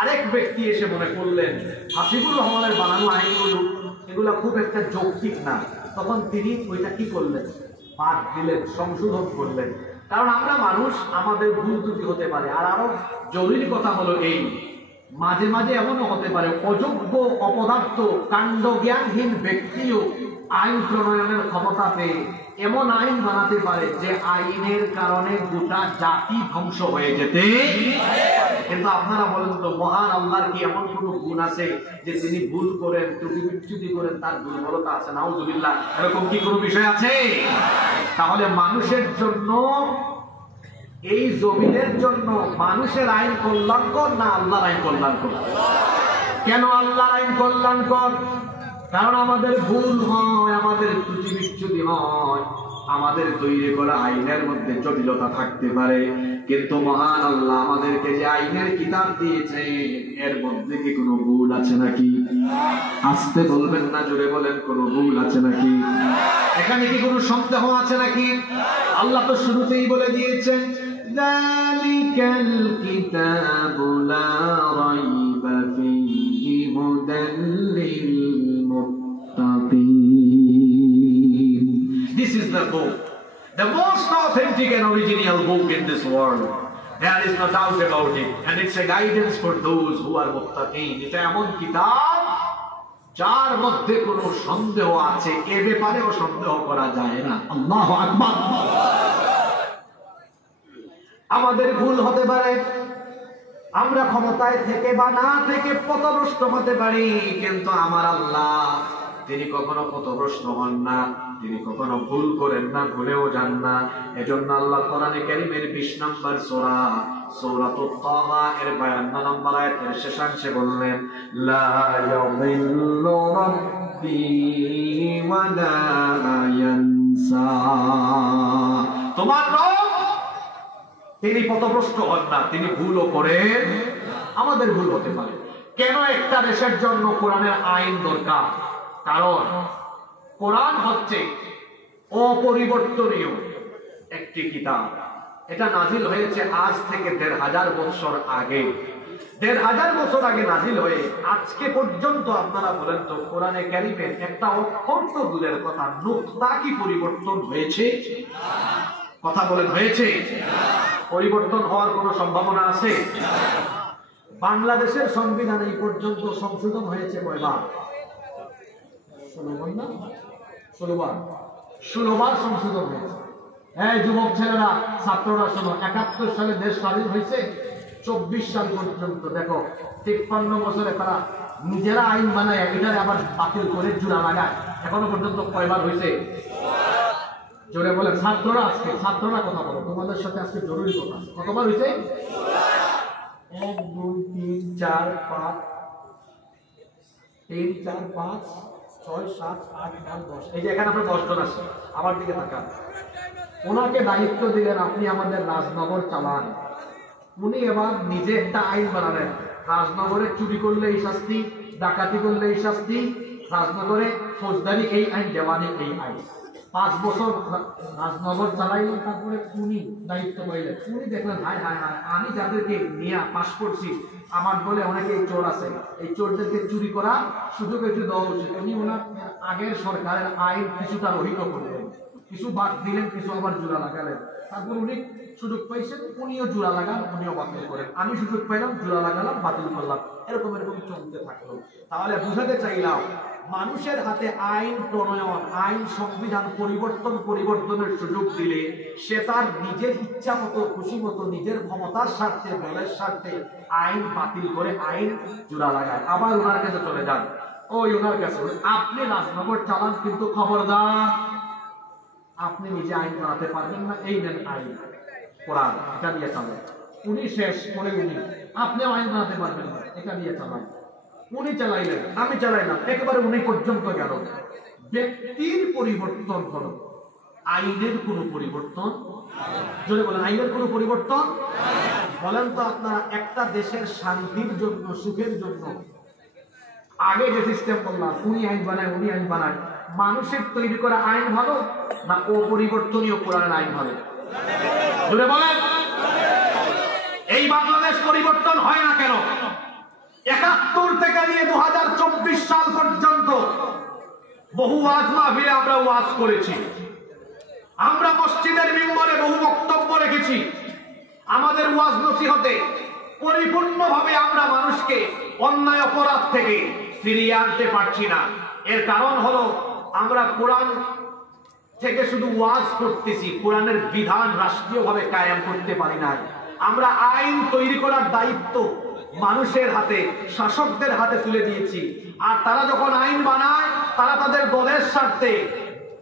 আরেক ব্যক্তি এসে মনে করলেন হাসিবুর রহমানের বানানো আইনগুলো এগুলা খুব একটা যৌক্তিক না, তখন তিনি ওইটা কি করলেন? বাদ দিলেন, সংশোধন করলেন। কারণ আমরা মানুষ, আমাদের ভুল ত্রুটি হতে পারে। আর আরো জরুরি কথা হলো এই, মাঝে মাঝে এমনও হতে পারে অযোগ্য, অপদার্থ, কাণ্ড জ্ঞানহীন ব্যক্তিও আইন প্রণয়নের ক্ষমতা পেয়ে এমন আইন বানাতে পারে যে আইনের কারণে গোটা জাতি ধ্বংস হয়ে যেতে। কিন্তু আপনারা বলেন তো, মহান আল্লাহর কি এমন কোন গুণ আছে যে তিনি ভুল করেন, ত্রুটি বিচ্যুতি করেন, তার দুর্বলতা আছে? নাউজুবিল্লাহ, এরকম কি কোনো বিষয় আছে? তাহলে মানুষের জন্য, এই জমিনের জন্য মানুষের আইন কল্যাণকর না আল্লাহর আইন কল্যাণকর? কেন আল্লাহর আইন কল্যাণকর? কারণ আমাদের ভুল হয়, আমাদের ত্রুটি বিচ্যুতি হয়, আমাদের তৈরি করা আইনের মধ্যে জটিলতা থাকতে পারে। কিন্তু মহান আল্লাহ আমাদেরকে যে আইনের কিতাব দিয়েছে, এর মধ্যে কি কোনো ভুল আছে নাকি? আস্তে বলবেন না, জোরে বলেন, কোনো ভুল আছে নাকি? এখানে কি কোনো সন্দেহ আছে নাকি? আল্লাহ তো শুরুতেই বলে দিয়েছেন, যালিকাল কিতাবু লা রাইবা ফীহি হুদাল লিল মুত্তাকিন। This is the book, the most authentic and original book in this world. There is no doubt about it, and it's a guidance for those who are muttaqin. এটা এমন কিতাব যার মধ্যে কোনো সন্দেহ আছে, এ ব্যাপারেও সন্দেহ করা যায় না। আল্লাহু আকবার। আমাদের ভুল হতে পারে, আমরা ক্ষমতায় থেকে বা না থেকে পথভ্রষ্ট হতে পারি, কিন্তু আমার আল্লাহ তিনি কখনো পথভ্রষ্ট হন না, তিনি কখনো ভুল করেন না, ভুলেও যান না। এজন্য আল্লাহ কোরআনে কারীমের 20 নম্বর সূরা, সূরাতুত তাহা এর 52 নম্বর আয়াতের শেষাংশে বললেন, লা ইয়াযিল্লু রাব্বি ওয়া লা ইয়ানসা। তোমার রব তিনি পথভ্রষ্ট হন না, তিনি ভুলও করেন। আমাদের ভুল হতে পারে। কেন একটা দেশের জন্য কোরআনের আইন দরকার? কারণ কোরআন হচ্ছে অপরিবর্তনীয় একটি কিতাব। এটা নাজিল হয়েছে আজ থেকে 1500 বছর আগে। 1500 বছর আগে নাজিল হয়ে আজকে পর্যন্ত আপনারা বলেন তো, কোরআনে কারীমের একটা অক্ষর তো দূরের কথা, নুকতা কি পরিবর্তন হয়েছে? কথা বলেন, হয়েছে? পরিবর্তন হওয়ার কোন সম্ভাবনা আছে? বাংলাদেশের সংবিধান এই পর্যন্ত সংশোধন হয়েছে কয়বার? 16 বার সংশোধন হয়েছে। এই যুবক ছেলেরা, ছাত্ররা শোনো, 71 সালে দেশ স্বাধীন হয়েছে, 24 সাল পর্যন্ত দেখো 53 বছরে তারা নিজেরা আইন বানায়, এটারে আবার বাতিল করে জোড়া লাগায়। এখনো পর্যন্ত কয়বার হয়েছে? জোরে বলে ছাত্ররা, আজকে ছাত্ররা কথা বলো, তোমাদের সাথে আজকে জরুরি কথা। কতবার হয়েছে? 1 2 3 4 5 3 4 5 6 7 8 9 10। এই যে এখানে আমরা 10 জন আছি, আমার দিকে তাকান। ওনাকে দায়িত্ব দিলেন আপনি আমাদের রাজনগর চালান। উনি এবার নিজে একটা আইন বানালেন, রাজনগরে চুরি করলে এই শাস্তি, ডাকাতি করলে এই শাস্তি, রাজনগরে ফৌজদারি এই আইন, দেওয়ানি এই আইন। 5 বছর রাজনগর চালাইলেন, তারপরে উনি দায়িত্ব পাইলেন। উনি দেখলেন, হায় হায় হায়, আমি যাদেরকে নিয়ে পাশ করছি, আমার বলে অনেকে চোর আছে, এই চোরদেরকে চুরি করা সুযোগ একটু দেওয়া উচিত। উনি ওনার আগের সরকারের আইন কিছুটা রহিত করলেন, কিছু বাদ দিলেন, কিছু আবার জোড়া লাগালেন। তারপর উনি সুযোগ পাইছেন, উনিও জোড়া লাগান, উনিও বাতিল করেন। আমি সুযোগ পাইলাম, জোড়া লাগালাম, বাতিল করলাম, এরকম এরকম চলতে থাকলো। তাহলে বুঝাতে চাইলাম মানুষের হাতে আইন প্রণয়ন, আইন সংবিধান পরিবর্তনের সুযোগ দিলে সে তার নিজের ইচ্ছা মতো, খুশি মতো, নিজের ক্ষমতার স্বার্থে, দলের স্বার্থে আইন বাতিল করে আইন জোড়া লাগায়, আবার ওনার কাছে চলে যান। ওই ওনার কাছে আপনি রাজনগর চালান, কিন্তু খবরদার আপনি নিজে আইন বানাতে পারবেন না, এই নেন আইন কোরআন, এটা দিয়ে চালান। উনি শেষ করে আপনিও আইন বানাতে পারবেন না, এটা দিয়ে চালান। উনি চালাইলেন, আমি চালাইলাম, একেবারে উনি পর্যন্ত গেল। ব্যক্তির পরিবর্তন হলো, আইনের কোন পরিবর্তন। যদি বলেন আইনের কোন পরিবর্তন, বলেন তো আপনারা একটা দেশের শান্তির জন্য, সুখের জন্য আগে যে সিস্টেম করলাম, উনি আইন বানায়, উনি আইন বানায়, মানুষের তৈরি করা আইন ভালো না অপরিবর্তনীয় কোরআনের আইন ভালো? যদি বলেন এই বাংলাদেশ পরিবর্তন হয় না কেন? ৭১ থেকে নিয়ে ২০২৪ সাল পর্যন্ত বহু ওয়াজ মাহফিলে আমরা ওয়াজ করেছি, আমরা মসজিদের মিম্বরে বহু বক্তব্য রেখেছি। আমাদের ওয়াজ নসিহতে পরিপূর্ণভাবে আমরা মানুষকে অন্যায় অপরাধ থেকে ফিরিয়ে আনতে পারছি না। এর কারণ হলো আমরা কোরআন থেকে শুধু ওয়াজ করতেছি, কোরআনের বিধান রাষ্ট্রীয়ভাবে কায়েম করতে পারি না। আমরা আইন তৈরি করার দায়িত্ব মানুষের হাতে, শাসকদের হাতে তুলে দিয়েছি। আর তারা যখন আইন বানায়, তারা তাদের দলের স্বার্থে,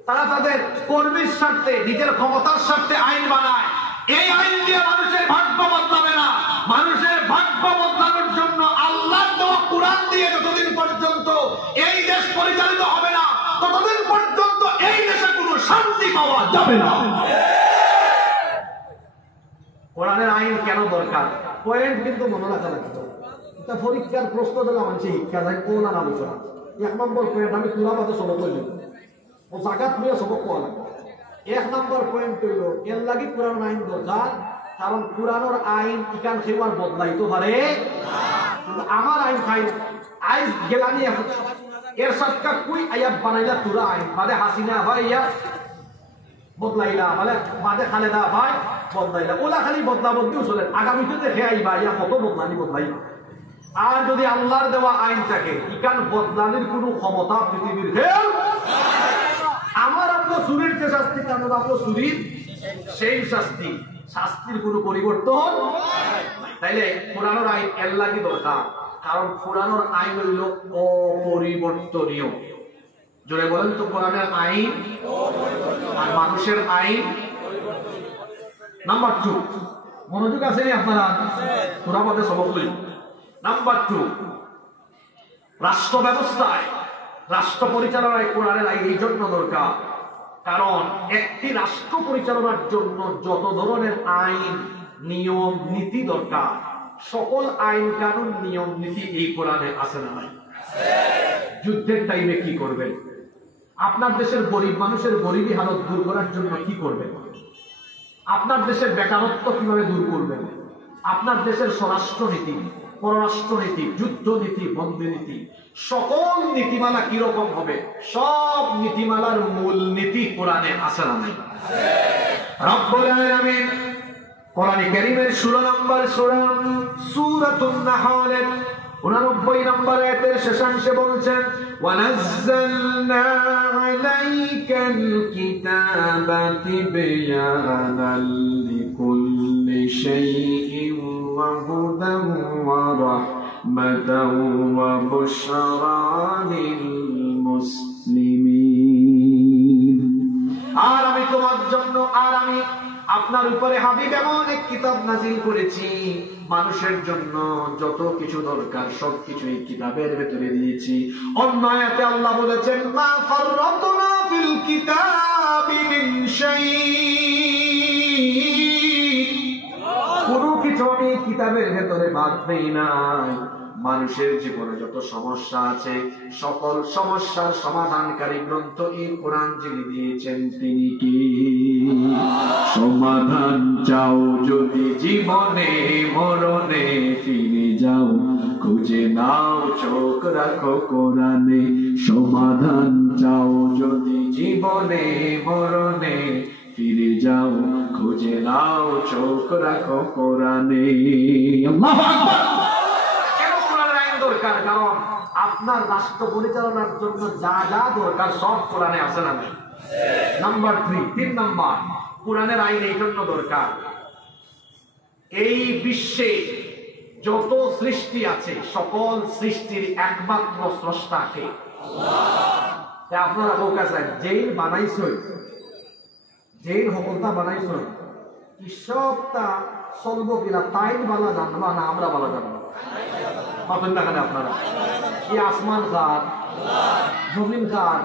তারা তাদের কর্মীর স্বার্থে, নিজের ক্ষমতার স্বার্থে আইন বানায়। এই আইন দিয়ে মানুষের ভাগ্য বদলাবে না। মানুষের ভাগ্য বদলানোর জন্য আল্লাহর দেওয়া কোরআন দিয়ে যতদিন পর্যন্ত এই দেশ পরিচালিত হবে না, ততদিন পর্যন্ত এই দেশে কোনো শান্তি পাওয়া যাবে না। কোরআনের আইন কেন দরকার? পয়েন্ট কিন্তু মনে রাখা লাগবে। এটা পরীক্ষার প্রশ্ন দিলে মানুষ শিক্ষা যায় কোন আলোচনা। ১ নম্বর পয়েন্ট আমি তুলা পাতে সবক হইলাম, ও জাকাত নিয়ে সবক কোয়া লাগে। ১ নম্বর পয়েন্ট হইল এর লাগি কোরআন আইন দরকার, কারণ কোরআনের আইন ইকান সেবার বদলাইতে পারে। কিন্তু আমার আইন খাই আইজ গেলানি এর সৎকা কুই আয়াত বানাইলা তুরা আইন, বাদে হাসিনা ভাই ইয়া বদলাইলা, বলে বাদে খালেদা ভাই বদলাইলা, ওলা খালি বদলা বদলিও চলে। আগামীতে দেখে আইবা ইয়া কত বদলানি বদলাইবা। আর যদি আল্লাহর দেওয়া আইন থাকে, ইকান বদলানির কোন ক্ষমতা পৃথিবীর খেল। আমার আপনার চুরির যে শাস্তি, কারণ আপনার চুরির সেই শাস্তি, শাস্তির কোন পরিবর্তন। তাইলে কোরআনের আইন এর লাগি দরকার, কারণ কোরআনের আইন হইল অপরিবর্তনীয়। জোরে বলেন তো, কোরআনের আইন আর মানুষের আইন। নাম্বার 2, মনোযোগ আছে নি আপনারা? তোরা পথে সবক লই। নাম্বার 2, রাষ্ট্র ব্যবস্থায়, রাষ্ট্র পরিচালনায় কোরআনের আইন এই জন্য দরকার, কারণ একটি রাষ্ট্র পরিচালনার জন্য যত ধরনের আইন, নিয়ম, নীতি দরকার, সকল আইন কানুন, নিয়ম, নীতি এই কোরআনে আছে না নাই? যুদ্ধের টাইমে কি করবেন? আপনার দেশের গরিব মানুষের গরিবী হালত দূর করার জন্য কি করবেন? আপনার দেশের বেকারত্ব কিভাবে দূর করবেন? আপনার দেশের স্বরাষ্ট্র নীতি, পররাষ্ট্র নীতি, যুদ্ধ নীতি, বন্দী নীতি, সকল নীতিমালা কিরকম হবে? সব নীতিমালার মূল নীতি কোরআনে আছে না নাই? রব্বুল আলামিন কোরআনে কারীমের 16 নম্বর সূরা সূরাতুন নাহলের 89 নম্বর আয়াতের শেষাংশে বলছেন, ওয়ানাজ্জালনা আলাইকাল কিতাবা তিবয়ানাল লিকুল্লি শাইইন ওয়া হুদান ওয়া রাহমাতান ওয়া বুশরা লিল মুসলিমিন। আর আমি তোমার জন্য, আর আমি আপনার উপরে হাবিব এমন এক কিতাব নাজিল করেছি, মানুষের জন্য যত কিছু দরকার সবকিছু এই কিতাবের ভেতরে দিয়েছি। অন্য আয়াতে আল্লাহ বলেছেন, মা ফাররাতনা ফিল কিতাবি মিন শাই, কোনো কিছু আমি কিতাবের ভেতরে বাদ দেই নাই। মানুষের জীবনে যত সমস্যা আছে, সকল সমস্যার সমাধানকারী গ্রন্থ এই কোরআন যিনি দিয়েছেন তিনি কি? সমাধান চাও যদি জীবনে মরণে, ফিরে যাও খুঁজে নাও, চোখ রাখো কোরআনে। সমাধান চাও যদি জীবনে মরণে, ফিরে যাও খুঁজে নাও, চোখ রাখো কোরআনে। আল্লাহু আকবার। কারণ আপনার রাষ্ট্র পরিচালনার জন্য যা যা দরকার সব কোরআনে আছে না? নাম্বার 3, 3 নাম্বার, কোরআনের আইন এই জন্য দরকার, এই বিশ্বে যত সৃষ্টি আছে সকল সৃষ্টির একমাত্র স্রষ্টা কে? আপনারা হোক আছে যেই বানাইছই, যেই হকলতা বানাইছই, সবটা চলবো কিনা তাই বালা জানবা না আমরা বালা জানবো? পাবেন না কেন আপনারা? এই আসমান কার, জমিন কার,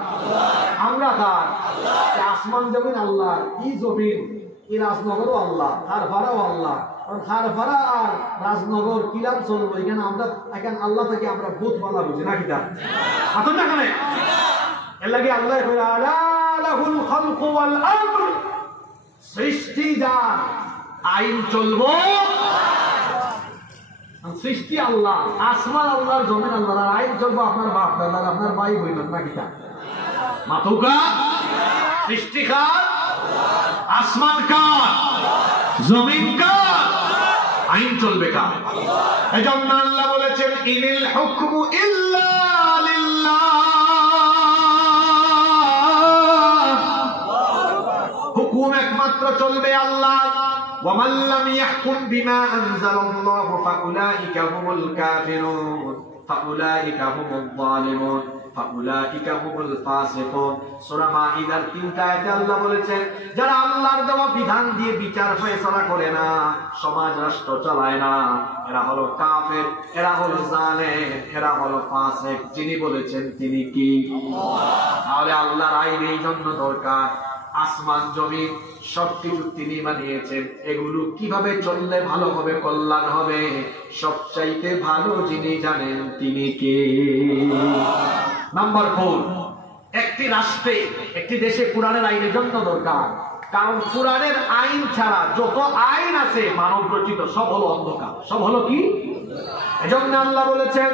আমরা কার? আসমান জমিন আল্লাহ, এই জমিন এই রাজনগরও আল্লাহ, আর ভাড়াও আল্লাহ। ভাড়া আর রাজনগর কিরাম চলবো এখানে আমরা, এখানে আল্লাহ থেকে আমরা ভূত বলা বুঝি না কিনা? পাবেন না কেন? এর লাগে আল্লাহ আলাহুল খালকু ওয়াল আমর, সৃষ্টি যার, আইন চলবো, সৃষ্টি আল্লাহ, আসমান আল্লাহর, জমিন আল্লাহর, আইন চলবো আপনার বাপ দাদার, আপনার ভাই বোন না কিনা? মাতুকা সৃষ্টি কার? আসমান কার? জমিন কার? আইন চলবে কার? এজন্য আল্লাহ বলেছেন ইনিল হুকমু ইল্লা লিল্লাহ, হুকুম একমাত্র চলবে আল্লাহ। ومن لم يحكم بما أنزل الله فأولئك هم الكافرون فأولئك هم الظالمون فأولئك هم الفاسقون। সূরা মাইদার 3 আয়াতে আল্লাহ বলেছেন যারা আল্লাহর দেওয়া বিধান দিয়ে বিচার ফয়সালা করে না, সমাজ রাষ্ট্র চালায় না, এরা হলো কাফের, এরা হলো জালেম, এরা হলো ফাসিক। যিনি বলেছেন তিনি কি? তাহলে আল্লাহর আইন এই জন্য দরকার, আসমান জমিন সবকিছু তিনি বানিয়েছেন, এগুলো কিভাবে চললে ভালো হবে, কল্যাণ হবে, সবচাইতে ভালো যিনি জানেন তিনি কে? নাম্বার 4, একটি রাষ্ট্রে, একটি দেশে কোরআনের আইনের জন্য দরকার, কারণ কোরআনের আইন ছাড়া যত আইন আছে মানব রচিত সব হলো অন্ধকার, সব হলো কি? এজন্য আল্লাহ বলেছেন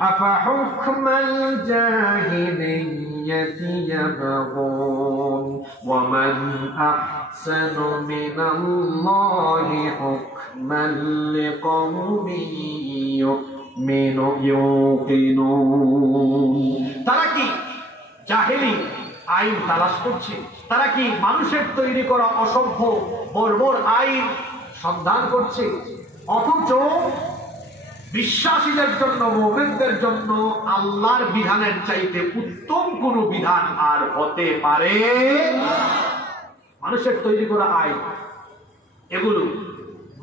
أفحكم الجاهلية يبغون ومن أحسن من الله حكما لقوم يوقنون। তারা কি জাহেলি আইন তালাশ করছে? তারা কি মানুষের তৈরি করা অসভ্য বর্বর আইন সন্ধান করছে? অথচ বিশ্বাসীদের জন্য, মুমিনদের জন্য আল্লাহর বিধানের চাইতে উত্তম কোন বিধান আর হতে পারে? মানুষের তৈরি করা আইন এগুলো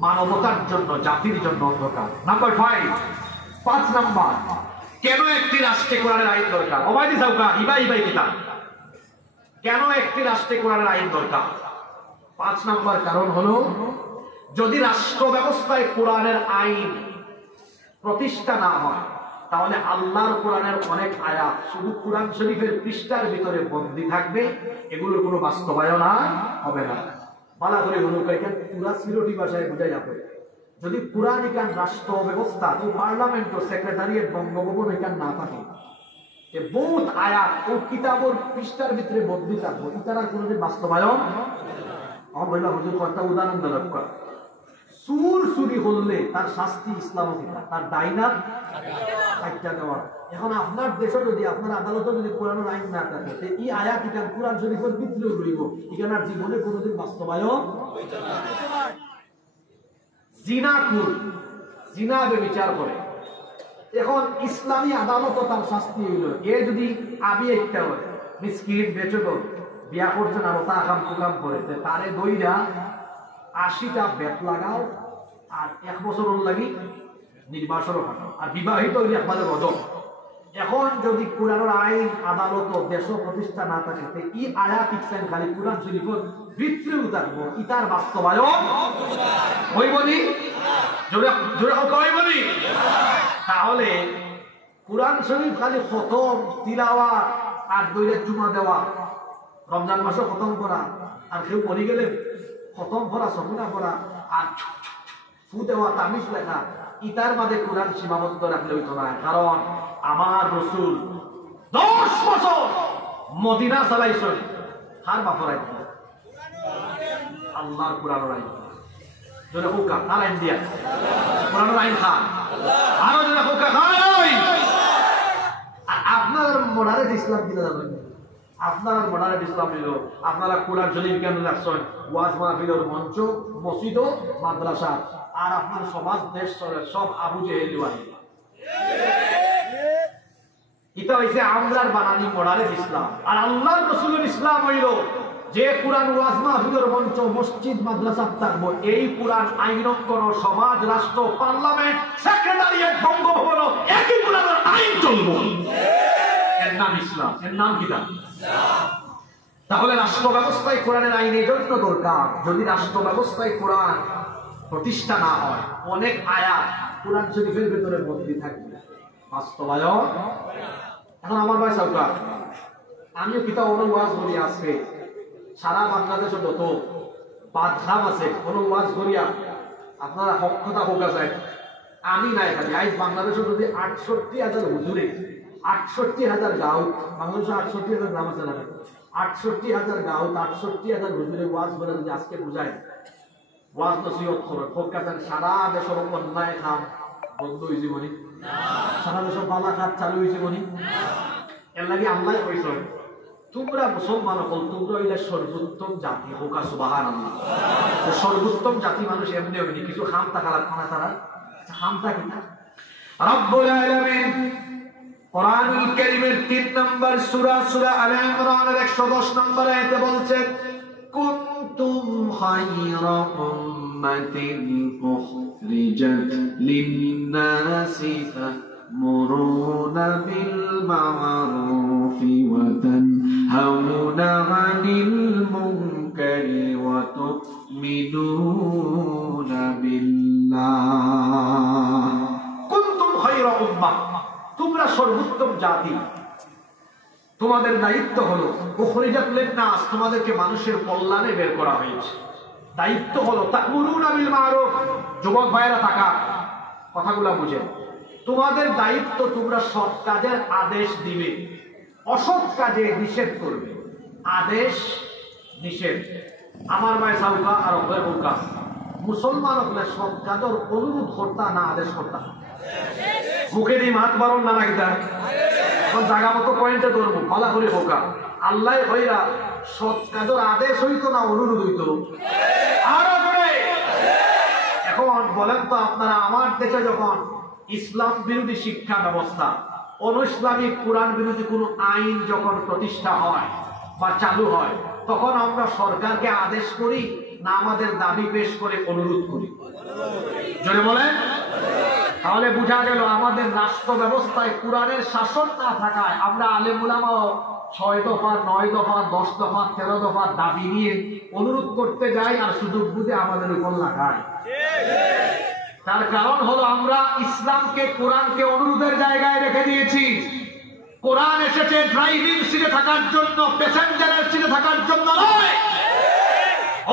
মানবতার জন্য, জাতির জন্য অন্ধকার। নাম্বার 5 নাম্বার, কেন একটি রাষ্ট্রে কোরআনের আইন দরকার? ওবাইদি সাউকা ইবাই কিতাব, কেন একটি রাষ্ট্রে কোরআনের আইন দরকার? 5 নাম্বার কারণ হলো, যদি রাষ্ট্র ব্যবস্থায় কোরআনের আইন প্রতিষ্ঠা না হয় তাহলে আল্লাহর কোরআনের অনেক আয়াত শুধু কোরআন শরীফের পৃষ্ঠার ভিতরে বন্দী থাকবে, এগুলোর কোনো বাস্তবায়ন হবে না। বালা করে হলো এখানে পুরা সিরোটি ভাষায় বোঝা যাবে, যদি কোরআন এখান রাষ্ট্র ব্যবস্থা, তো পার্লামেন্ট ও সেক্রেটারিয়েট, বঙ্গভবন এখান না থাকে, বহুত আয়াত ও কিতাবর পৃষ্ঠার ভিতরে বন্দী থাকবো, এটার কোনোদিন বাস্তবায়ন আমার বললাম হুজুর কয়েকটা উদাহরণ দরকার। সুর চুরি করলে তার শাস্তি ইসলাম, তার ডাইনার কাটটা দেওয়া। এখন আপনার দেশে যদি, আপনার আদালতে যদি কোরআনের আইন না থাকে, এই আয়াত এখানে কোরআন শরীফের ভিতরে রইব, এখানে আর জীবনে কোনোদিন বাস্তবায়ন। জিনাকুর জিনা বিচার করে, এখন ইসলামী আদালত তার শাস্তি হইল, এ যদি আবি একটা হয় মিসকিন বেচত বিয়া করছেন আর ওটা আকাম কুকাম করে, তারে দইরা 80টা বেত লাগাও আর 1 বছর লাগি নির্বাসনও কাটাও, আর বিবাহিত হইলে একবারে রজব। এখন যদি কোরআনের আইন আদালত দেশ প্রতিষ্ঠা না থাকে, এই আয়াত ইকসান খালি কোরআন শরীফের ভিতরে উঠাবো, ইতার বাস্তবায়ন হইবনি, জোরে জোরে হইবনি। তাহলে কোরআন শরীফ খালি খতম তিলাওয়াত আর দইরে জুমা দেওয়া, রমজান মাসে খতম করা, আর কেউ পড়ে গেলে খতম করা, সফুনা করা, আর ফু দেওয়া, তামিজ লেখা, ইতার মাঝে কোরআন সীমাবদ্ধ রাখলে হইতো না। কারণ আমার রাসূল 10 বছর মদিনা চালাইছেন, কার বাপর আইন? আল্লাহর কোরআনের আইন। যদি হোকা কার আইন দিয়া কোরআনের আইন খান, আরো যদি হোকা খায় আপনার মডারেট ইসলাম কিনা জানেন, আপনার মডারেট ইসলাম হইল আপনারা কোরআন শরীফ কেন রাখছেন, ওয়াজ মাহফিলের মঞ্চ, মসজিদ, মাদ্রাসা, আর আপনার সমাজ দেশ চলে সব আবু জেহেল বাহিনী। এটা হইছে আমরার বানানি মডারেট ইসলাম। আর আল্লাহর রাসূলের ইসলাম হইল যে কোরআন ওয়াজ মাহফিলের মঞ্চ, মসজিদ, মাদ্রাসা থাকবো, এই কোরআন আইনজ্ঞ সমাজ, রাষ্ট্র, পার্লামেন্ট, সেক্রেটারিয়েট, বঙ্গভবন একই কোরআনের আইন চলবো। এর নাম ইসলাম, এর নাম কি? তাহলে রাষ্ট্র ব্যবস্থায় কোরআনের আইন এই জন্য দরকার। যদি রাষ্ট্র ব্যবস্থায় কোরআন প্রতিষ্ঠা না হয়, অনেক আয়াত কোরআন শরীফের ভেতরে ভর্তি থাকবে, বাস্তবায়ন। এখন আমার ভাই সরকার, আমিও কিতাব ওয়াজ করি আজকে সারা বাংলাদেশে যত বাদশাহ আছে ওয়াজ করিয়া আপনারা হক্ষতা হোকা যায়। আমি নাই খালি আজ বাংলাদেশে যদি 68,000 হুজুরে, 68,000 গাঁও, বাংলাদেশে 68,000 গ্রাম আছে না, 68,000 গাঁও, 68,000 হুজুরে ওয়াজ করে যদি আজকে বুঝায়, ওয়াজ নসিহত করে হোকা যায়, সারা দেশের অন্যায় খাম বন্ধ হয়ে জীবনী, সারা দেশের বালা খাত চালু হয়েছে জীবনী। এর লাগে আল্লাহ কইছ, তোমরা মুসলমান হল, তোমরা হইলে সর্বোত্তম জাতি, হোকা সুবহানাল্লাহ। সর্বোত্তম জাতি মানুষ এমনি হয়নি, কিছু খামতা খারাপ খানা তারা খামতা কিনা। রব্বুল আলামিন কোরআনুল কারীমের 3 নম্বর সূরা, সূরা আলে ইমরানের 110 নম্বর আয়াতে বলছেন, কুনতুম খায়রা উম্মাতিন উখরিজাত লিন-নাসি তা'মুরুনা বিল মা'রুফি ওয়া তানহাউনা 'আনিল মুনকারি ওয়া তু'মিনুনা বিল্লাহ। কুনতুম খায়রা উম্মাহ, তোমরা সর্বোত্তম জাতি। তোমাদের দায়িত্ব হলো উখরিজাত লিন-নাস, তোমাদেরকে মানুষের কল্যাণে বের করা হয়েছে। দায়িত্ব হলো তা'মুরুনা বিল মা'রুফ। যুবক ভাইরা থাকা কথাগুলো বুঝে, তোমাদের দায়িত্ব তোমরা সৎ কাজের আদেশ দিবে, অসৎ কাজে নিষেধ করবে। আদেশ নিষেধ। আমার ভাই সাউকা আর অপর কাজ মুসলমান হলে সৎ কাজের অনুরোধ করতা না আদেশ করতা, মুখে দিয়ে হাত বারণ না নাকিতা জায়গা মতো পয়েন্টে ধরবো ফলা করে হোকা। আল্লাহ হইরা সৎ কাজের আদেশ হইতো না অনুরোধ হইতো। আরো করে এখন বলেন তো আপনারা, আমার দেশে যখন ইসলাম বিরোধী শিক্ষা ব্যবস্থা, অনইসলামিক কোরআন বিরোধী কোন আইন যখন প্রতিষ্ঠা হয় বা চালু হয়, তখন আমরা সরকারকে আদেশ করি না আমাদের দাবি পেশ করে অনুরোধ করি? জোরে বলেন। তাহলে বোঝা গেল আমাদের রাষ্ট্র ব্যবস্থায় কোরআনের শাসন না থাকায় আমরা আলেম উলামাও 6 দফা, 9 দফা, 10 দফা, 13 দফা দাবি নিয়ে অনুরোধ করতে যাই, আর সুযোগ বুঝে আমাদের উপর লাগায়। তার কারণ হলো আমরা ইসলামকে, কোরআনকে অনুরোধের জায়গায় রেখে দিয়েছি। কোরআন এসেছে ড্রাইভিং সিটে থাকার জন্য, প্যাসেঞ্জারের সিটে থাকার জন্য নয়।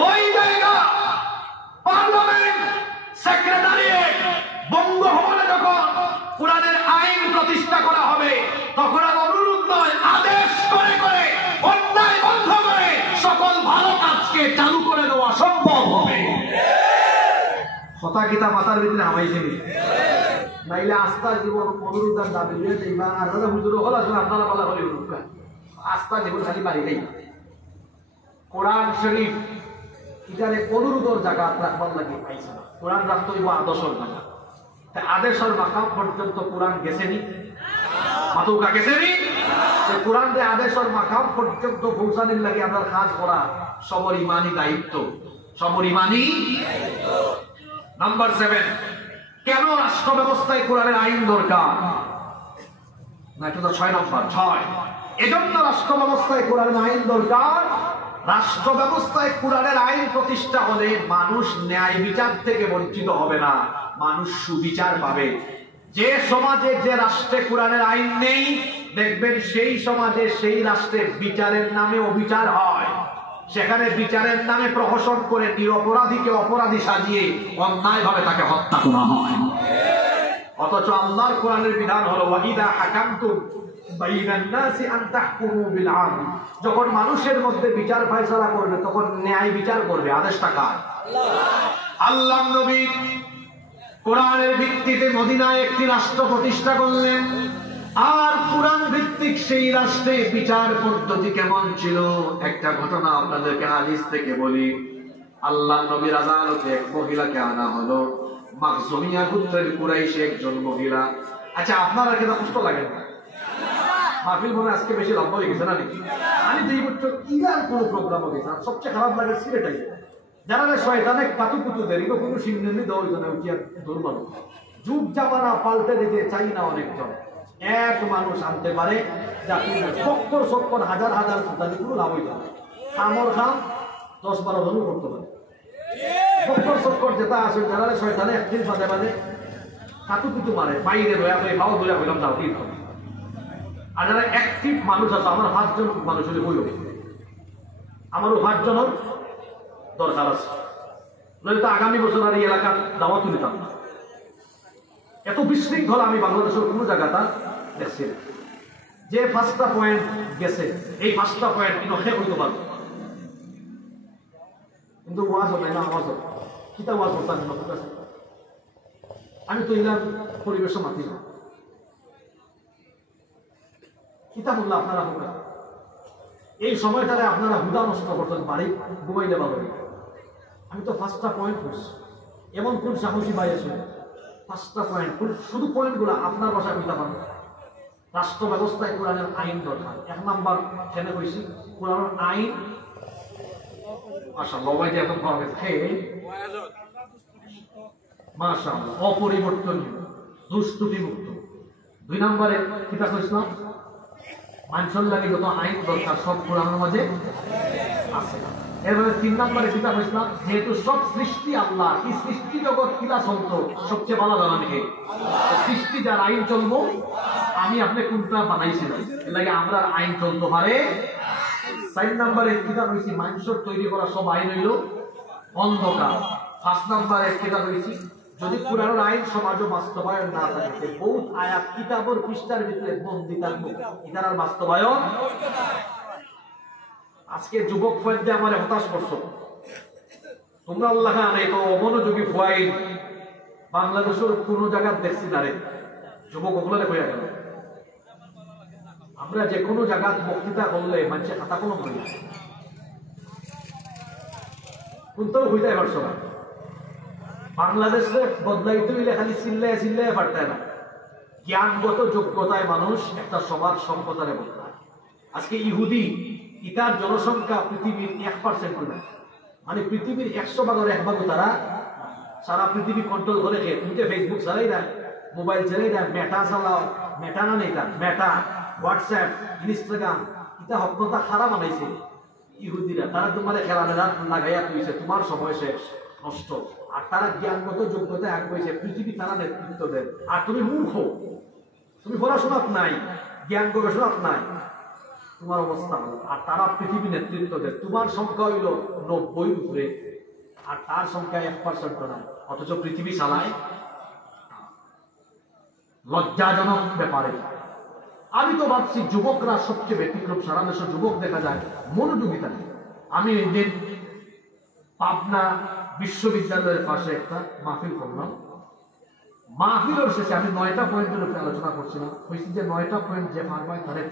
ওই জায়গা পার্লামেন্ট, সেক্রেটারিয়েট, বঙ্গভবনে যখন কোরআনের আইন প্রতিষ্ঠা করা হবে, তখন আর অনুরোধ নয়, আদেশ করে করে, অন্যায় বন্ধ করে সকল ভালো কাজকে চালু করে দেওয়া সম্ভব হবে। কথা কিতা মাথার ভিতরে হামাইছে নাইলে আস্থা জীবন অনুরোধ দাবি দিয়ে যাইবা। আর দাদা হুজুর হল আসলে আপনারা বলা বলে আস্থা জীবন খালি বাড়ি নেই। কোরআন শরীফ এটারে অনুরোধের জায়গা রাখবার লাগে পাইছে না। কোরআন রাখতে হইব আদর্শের জায়গা। তাই আদেশের মাকাম পর্যন্ত কোরআন গেছেনি, মাতুকা গেছেনি। কোরআন যে আদেশের মাকাম পর্যন্ত পৌঁছানোর লাগে আপনার কাজ করা সবর ইমানি দায়িত্ব, সবর ইমানি। নাম্বার 7, কেন রাষ্ট্র ব্যবস্থায় কোরআনের আইন দরকার? না, এটা তো 6 নম্বর। 6, এজন্য রাষ্ট্র ব্যবস্থায় কোরআনের আইন দরকার। রাষ্ট্র ব্যবস্থায় কোরআনের আইন প্রতিষ্ঠা হলে মানুষ ন্যায় বিচার থেকে বঞ্চিত হবে না, মানুষ সুবিচার পাবে। যে সমাজে, যে রাষ্ট্রে কোরআনের আইন নেই, দেখবেন সেই সমাজে, সেই রাষ্ট্রে বিচারের নামে অবিচার হয়। সেখানে বিচারের নামে প্রহসন করে নিরপরাধীকে অপরাধী সাজিয়ে অন্যায় ভাবে তাকে হত্যা করা হয়। অথচ আল্লাহর কোরআনের বিধান হলো ওয়াইদা হাকামতুম বাইনান নাসি আন তাহকুমু বিল আদল। যখন মানুষের মধ্যে বিচার ফয়সালা করবে তখন ন্যায় বিচার করবে। আদেশটা কার? আল্লাহর নবী কোরআনের ভিত্তিতে মদিনায় একটি রাষ্ট্র প্রতিষ্ঠা করলেন। আর কোরআন ভিত্তিক সেই রাষ্ট্রে বিচার পদ্ধতি কেমন ছিল একটা ঘটনা আপনাদেরকে হাদিস থেকে বলি। আল্লাহ নবীর আদালতে এক মহিলাকে আনা হলো, মাখজুমিয়া গোত্রের কুরাইশে একজন মহিলা। আচ্ছা, আপনারা কি কষ্ট লাগে না? মাহফিল মনে আজকে বেশি লম্বা হয়ে গেছে না নাকি? আমি যেই বছর ইরান কোনো প্রোগ্রাম হয়ে গেছে, সবচেয়ে খারাপ লাগে সিলেটাই, যারা শয়তানে কাতু কুতু দেরি কোনো সিন্নি দেওয়া হইতো না, উঠিয়া দুর্বল। যুগ জামানা পাল্টে দিতে চাই না অনেকজন, এক মানুষ আনতে পারে যাকে সত্তর সত্তর হাজার হাজার সুতানিগুলো লাভ হইতে পারে। আমর খান 10-12 জনও করতে পারে। সত্তর সত্তর যেটা আছে যারা শয়তানে একদিন বাদে বাদে কাতু কুতু মারে, বাইরে রয়া হয়ে ভাও ধরে হইলাম যাও ঠিক হবে। আর যারা অ্যাক্টিভ মানুষ আছে, আমার 5 জন মানুষ হলে বই হবে, আমারও 5 জনের দরকার আছে, নইলে তো আগামী বছর আর এই এলাকার দাওয়াত নিতাম না। এত বিশৃঙ্খলা আমি বাংলাদেশের কোনো জায়গাটা দেখছি না। যে 5টা পয়েন্ট গেছে, এই 5টা পয়েন্ট কিন্তু শেষ হইতে পারবে, কিন্তু ওয়াজ হবে না, আওয়াজ হবে। কিতা ওয়াজ হতাম আমি তো ইলাম পরিবেশ মাতি না, কিতা বললো আপনারা হবে। এই সময়টারে আপনারা হুদা নষ্ট করতেন, বাড়ি ঘুমাইলে ভালো। আমি তো 5টা পয়েন্ট করছি, এমন কোন সাহসী ভাই আছে 5টা পয়েন্ট, শুধু পয়েন্টগুলো আপনার ভাষায় বলতে পারবেন। রাষ্ট্র ব্যবস্থায় কোরআনের আইন দরকার। 1 নাম্বার কেনে কইছি, কোরআনের আইন মাশাআল্লাহ ভাই এত পাওয়া গেছে, মাশাআল্লাহ অপরিবর্তনীয়, দুষ্কৃতি মুক্ত। 2 নম্বরে কিতা কইছিলাম, মানুষের লাগে যত আইন দরকার সব কোরআনের মাঝে আছে। এরপরে 3 নম্বরে কিতা কইছিলাম, যেহেতু সব সৃষ্টি আল্লাহ, এই সৃষ্টি জগৎ কিলা চলতো সবচেয়ে ভালো জানেন কে? সৃষ্টি যার আইন চলবো, আমি আপনি কোনটা বানাইছিলাম, এর লাগে আমরা আইন চলতে পারে। 4 নম্বরে কিতা কইছি, মানুষের তৈরি করা সব আইন হইল অন্ধকার। 5 নম্বরে কিতা কইছি, যদি কোরআনের আইন সমাজে বাস্তবায়ন না থাকে, বহুত আয়াত কিতাবের পৃষ্ঠার ভিতরে বন্দী থাকবো, এটার বাস্তবায়ন। আজকে যুবক ফয়েদে আমার হতাশ করছো তোমরা, আল্লাহ জানে তো অমনোযোগী ফয়েদ বাংলাদেশের কোন জায়গা দেখছি দাঁড়ে যুবক ওগুলো হয়ে গেল। আমরা যে কোনো জায়গা বক্তৃতা করলে মানুষের খাতা কোনো মনে না, কোনটাও হইতে পারছো না। বাংলাদেশে বদলাইতে হইলে খালি চিল্লায় চিল্লায় পারতে না, জ্ঞানগত যোগ্যতায় মানুষ একটা সমাজ সম্পদারে বদলায়। আজকে ইহুদি ইতার জনসংখ্যা পৃথিবীর 1% না, মানে পৃথিবীর 100 ভাগের 1 ভাগ তারা সারা পৃথিবী কন্ট্রোল করে। তুমি ফেসবুক চালাই দেয়, মোবাইল চালাই দেয়, মেটা চালাও, মেটা না নেই, মেটা, হোয়াটসঅ্যাপ, ইনস্টাগ্রাম, এটা হত্যা খারাপ বানাইছে ইহুদিরা। তারা তোমার খেলাধুলা লাগাইয়া তুইছে, তোমার সময় শেষ নষ্ট। আর তারা জ্ঞানগত যোগ্যতা এক হয়েছে, পৃথিবী তারা নেতৃত্ব দেয়। আর তুমি মূর্খ, তুমি পড়াশোনাত নাই, জ্ঞান গবেষণাত নাই, তোমার অবস্থা হলো। আর তারা পৃথিবী নেতৃত্ব দেয়, তোমার সংখ্যা হইল 90 উপরে, আর তার সংখ্যা 1% নাই, অথচ পৃথিবী চালায়। লজ্জাজনক ব্যাপারে আমি তো ভাবছি যুবকরা সবচেয়ে ব্যতিক্রম। সারা দেশের যুবক দেখা যায় মনোযোগিতা নেই। আমি একদিন পাবনা বিশ্ববিদ্যালয়ের পাশে একটা মাহফিল করলাম। মাহফিলের শেষে আমি 9টা পয়েন্টের উপরে আলোচনা করছিলাম। হয়েছে যে 9টা পয়েন্ট যে পারবায় তাদের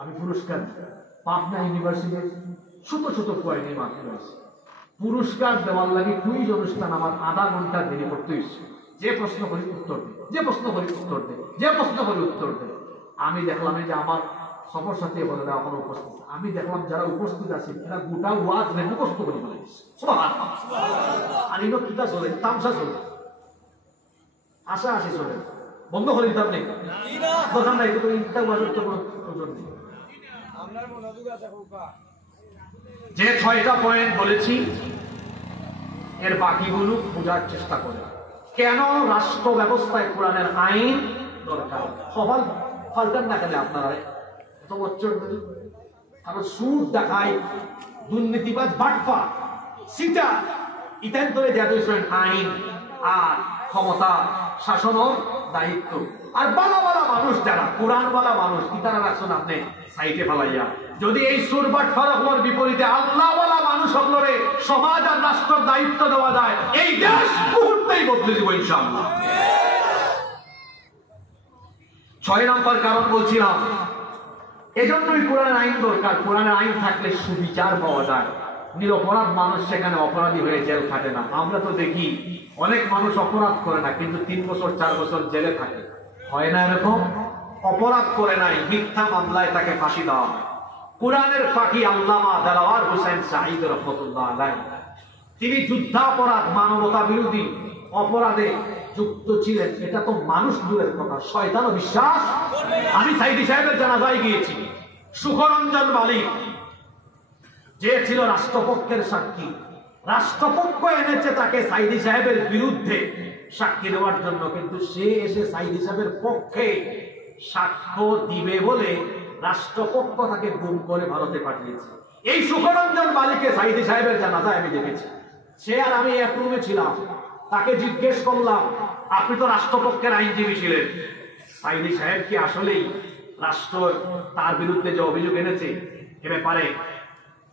আমি পুরস্কার, পাবনা ইউনিভার্সিটির ছোট ছোট পয়েন্ট এই মাহফিল হয়েছে। পুরস্কার দেওয়ার লাগে কুইজ অনুষ্ঠান আমার আধা ঘন্টা দেরি করতে হয়েছে। যে প্রশ্ন করি উত্তর দে, যে প্রশ্ন করি উত্তর দে, যে প্রশ্ন করি উত্তর দে। আমি দেখলাম যে আমার সফর সাথী বলে এখন উপস্থিত, আমি দেখলাম যারা উপস্থিত আছে এরা গোটা ওয়াজ মুখস্থ করে বলে আর কিতা চলে, তামসা চলে, আশা আসি চলে, বন্ধ করে দিতাম নেই দরকার নাই, ইটা ওয়াজের তো কোনো প্রয়োজন নেই। যে 6টা পয়েন্ট বলেছি এর বাকিগুলো বোঝার চেষ্টা করে। কেন রাষ্ট্র ব্যবস্থায় কোরআনের আইন দরকার? সবাই ফাল্টান না কেন আপনারা তো বচ্চর কারণ সুদ দেখায়, দুর্নীতিবাজ, বাটপা, সিটা ইত্যাদি ধরে দেওয়া আইন আর ক্ষমতা শাসনের দায়িত্ব। আর বালা বালা মানুষ যারা কোরআন বালা মানুষ ইতারা রাখছেন আপনি সাইটে ফেলাইয়া। যদি এই সুরবাট ফারাক বিপরীতে আল্লাহ বালা মানুষ সকলে সমাজ আর রাষ্ট্রের দায়িত্ব দেওয়া যায়, এই দেশ মুহূর্তেই বদলে দিব ইনশাআল্লাহ। 6 নম্বর কারণ বলছিলাম, এজন্যই কোরআনের আইন দরকার। কোরআনের আইন থাকলে সুবিচার পাওয়া যায়, নিরপরাধ মানুষ সেখানে অপরাধী হয়ে জেল খাটে না। আমরা তো দেখি অনেক মানুষ অপরাধ করে না, কিন্তু 3 বছর 4 বছর জেলে থাকে, হয় না এরকম? অপরাধ করে নাই, মিথ্যা মামলায় তাকে ফাঁসি দেওয়া হয়। কোরআনের পাখি আল্লামা দেলাওয়ার হোসেন সাঈদ রহমতুল্লাহ আলাইহি, তিনি যুদ্ধাপরাধ, মানবতা বিরোধী অপরাধে যুক্ত ছিলেন। এটা তো মানুষ দূরের কথা, শয়তানও বিশ্বাস। আমি সাইদি সাহেবের জানাজায় গিয়েছি। সুখরঞ্জন মালিক যে ছিল রাষ্ট্রপক্ষের সাক্ষী, রাষ্ট্রপক্ষ এনেছে তাকে সাইদি সাহেবের বিরুদ্ধে সাক্ষী দেওয়ার জন্য, কিন্তু সে এসে সাইদি সাহেবের পক্ষে সাক্ষ্য দিবে বলে রাষ্ট্রপক্ষ তাকে গুম করে ভারতে পাঠিয়েছে। এই সুখরঞ্জন মালিককে সাইদি সাহেবের জানাজায় আমি দেখেছি। সে আর আমি এক রুমে ছিলাম। তাকে জিজ্ঞেস করলাম, আপনি তো রাষ্ট্রপক্ষের আইনজীবী ছিলেন, সাইদি সাহেব কি আসলেই রাষ্ট্র তার বিরুদ্ধে যে অভিযোগ এনেছে এ ব্যাপারে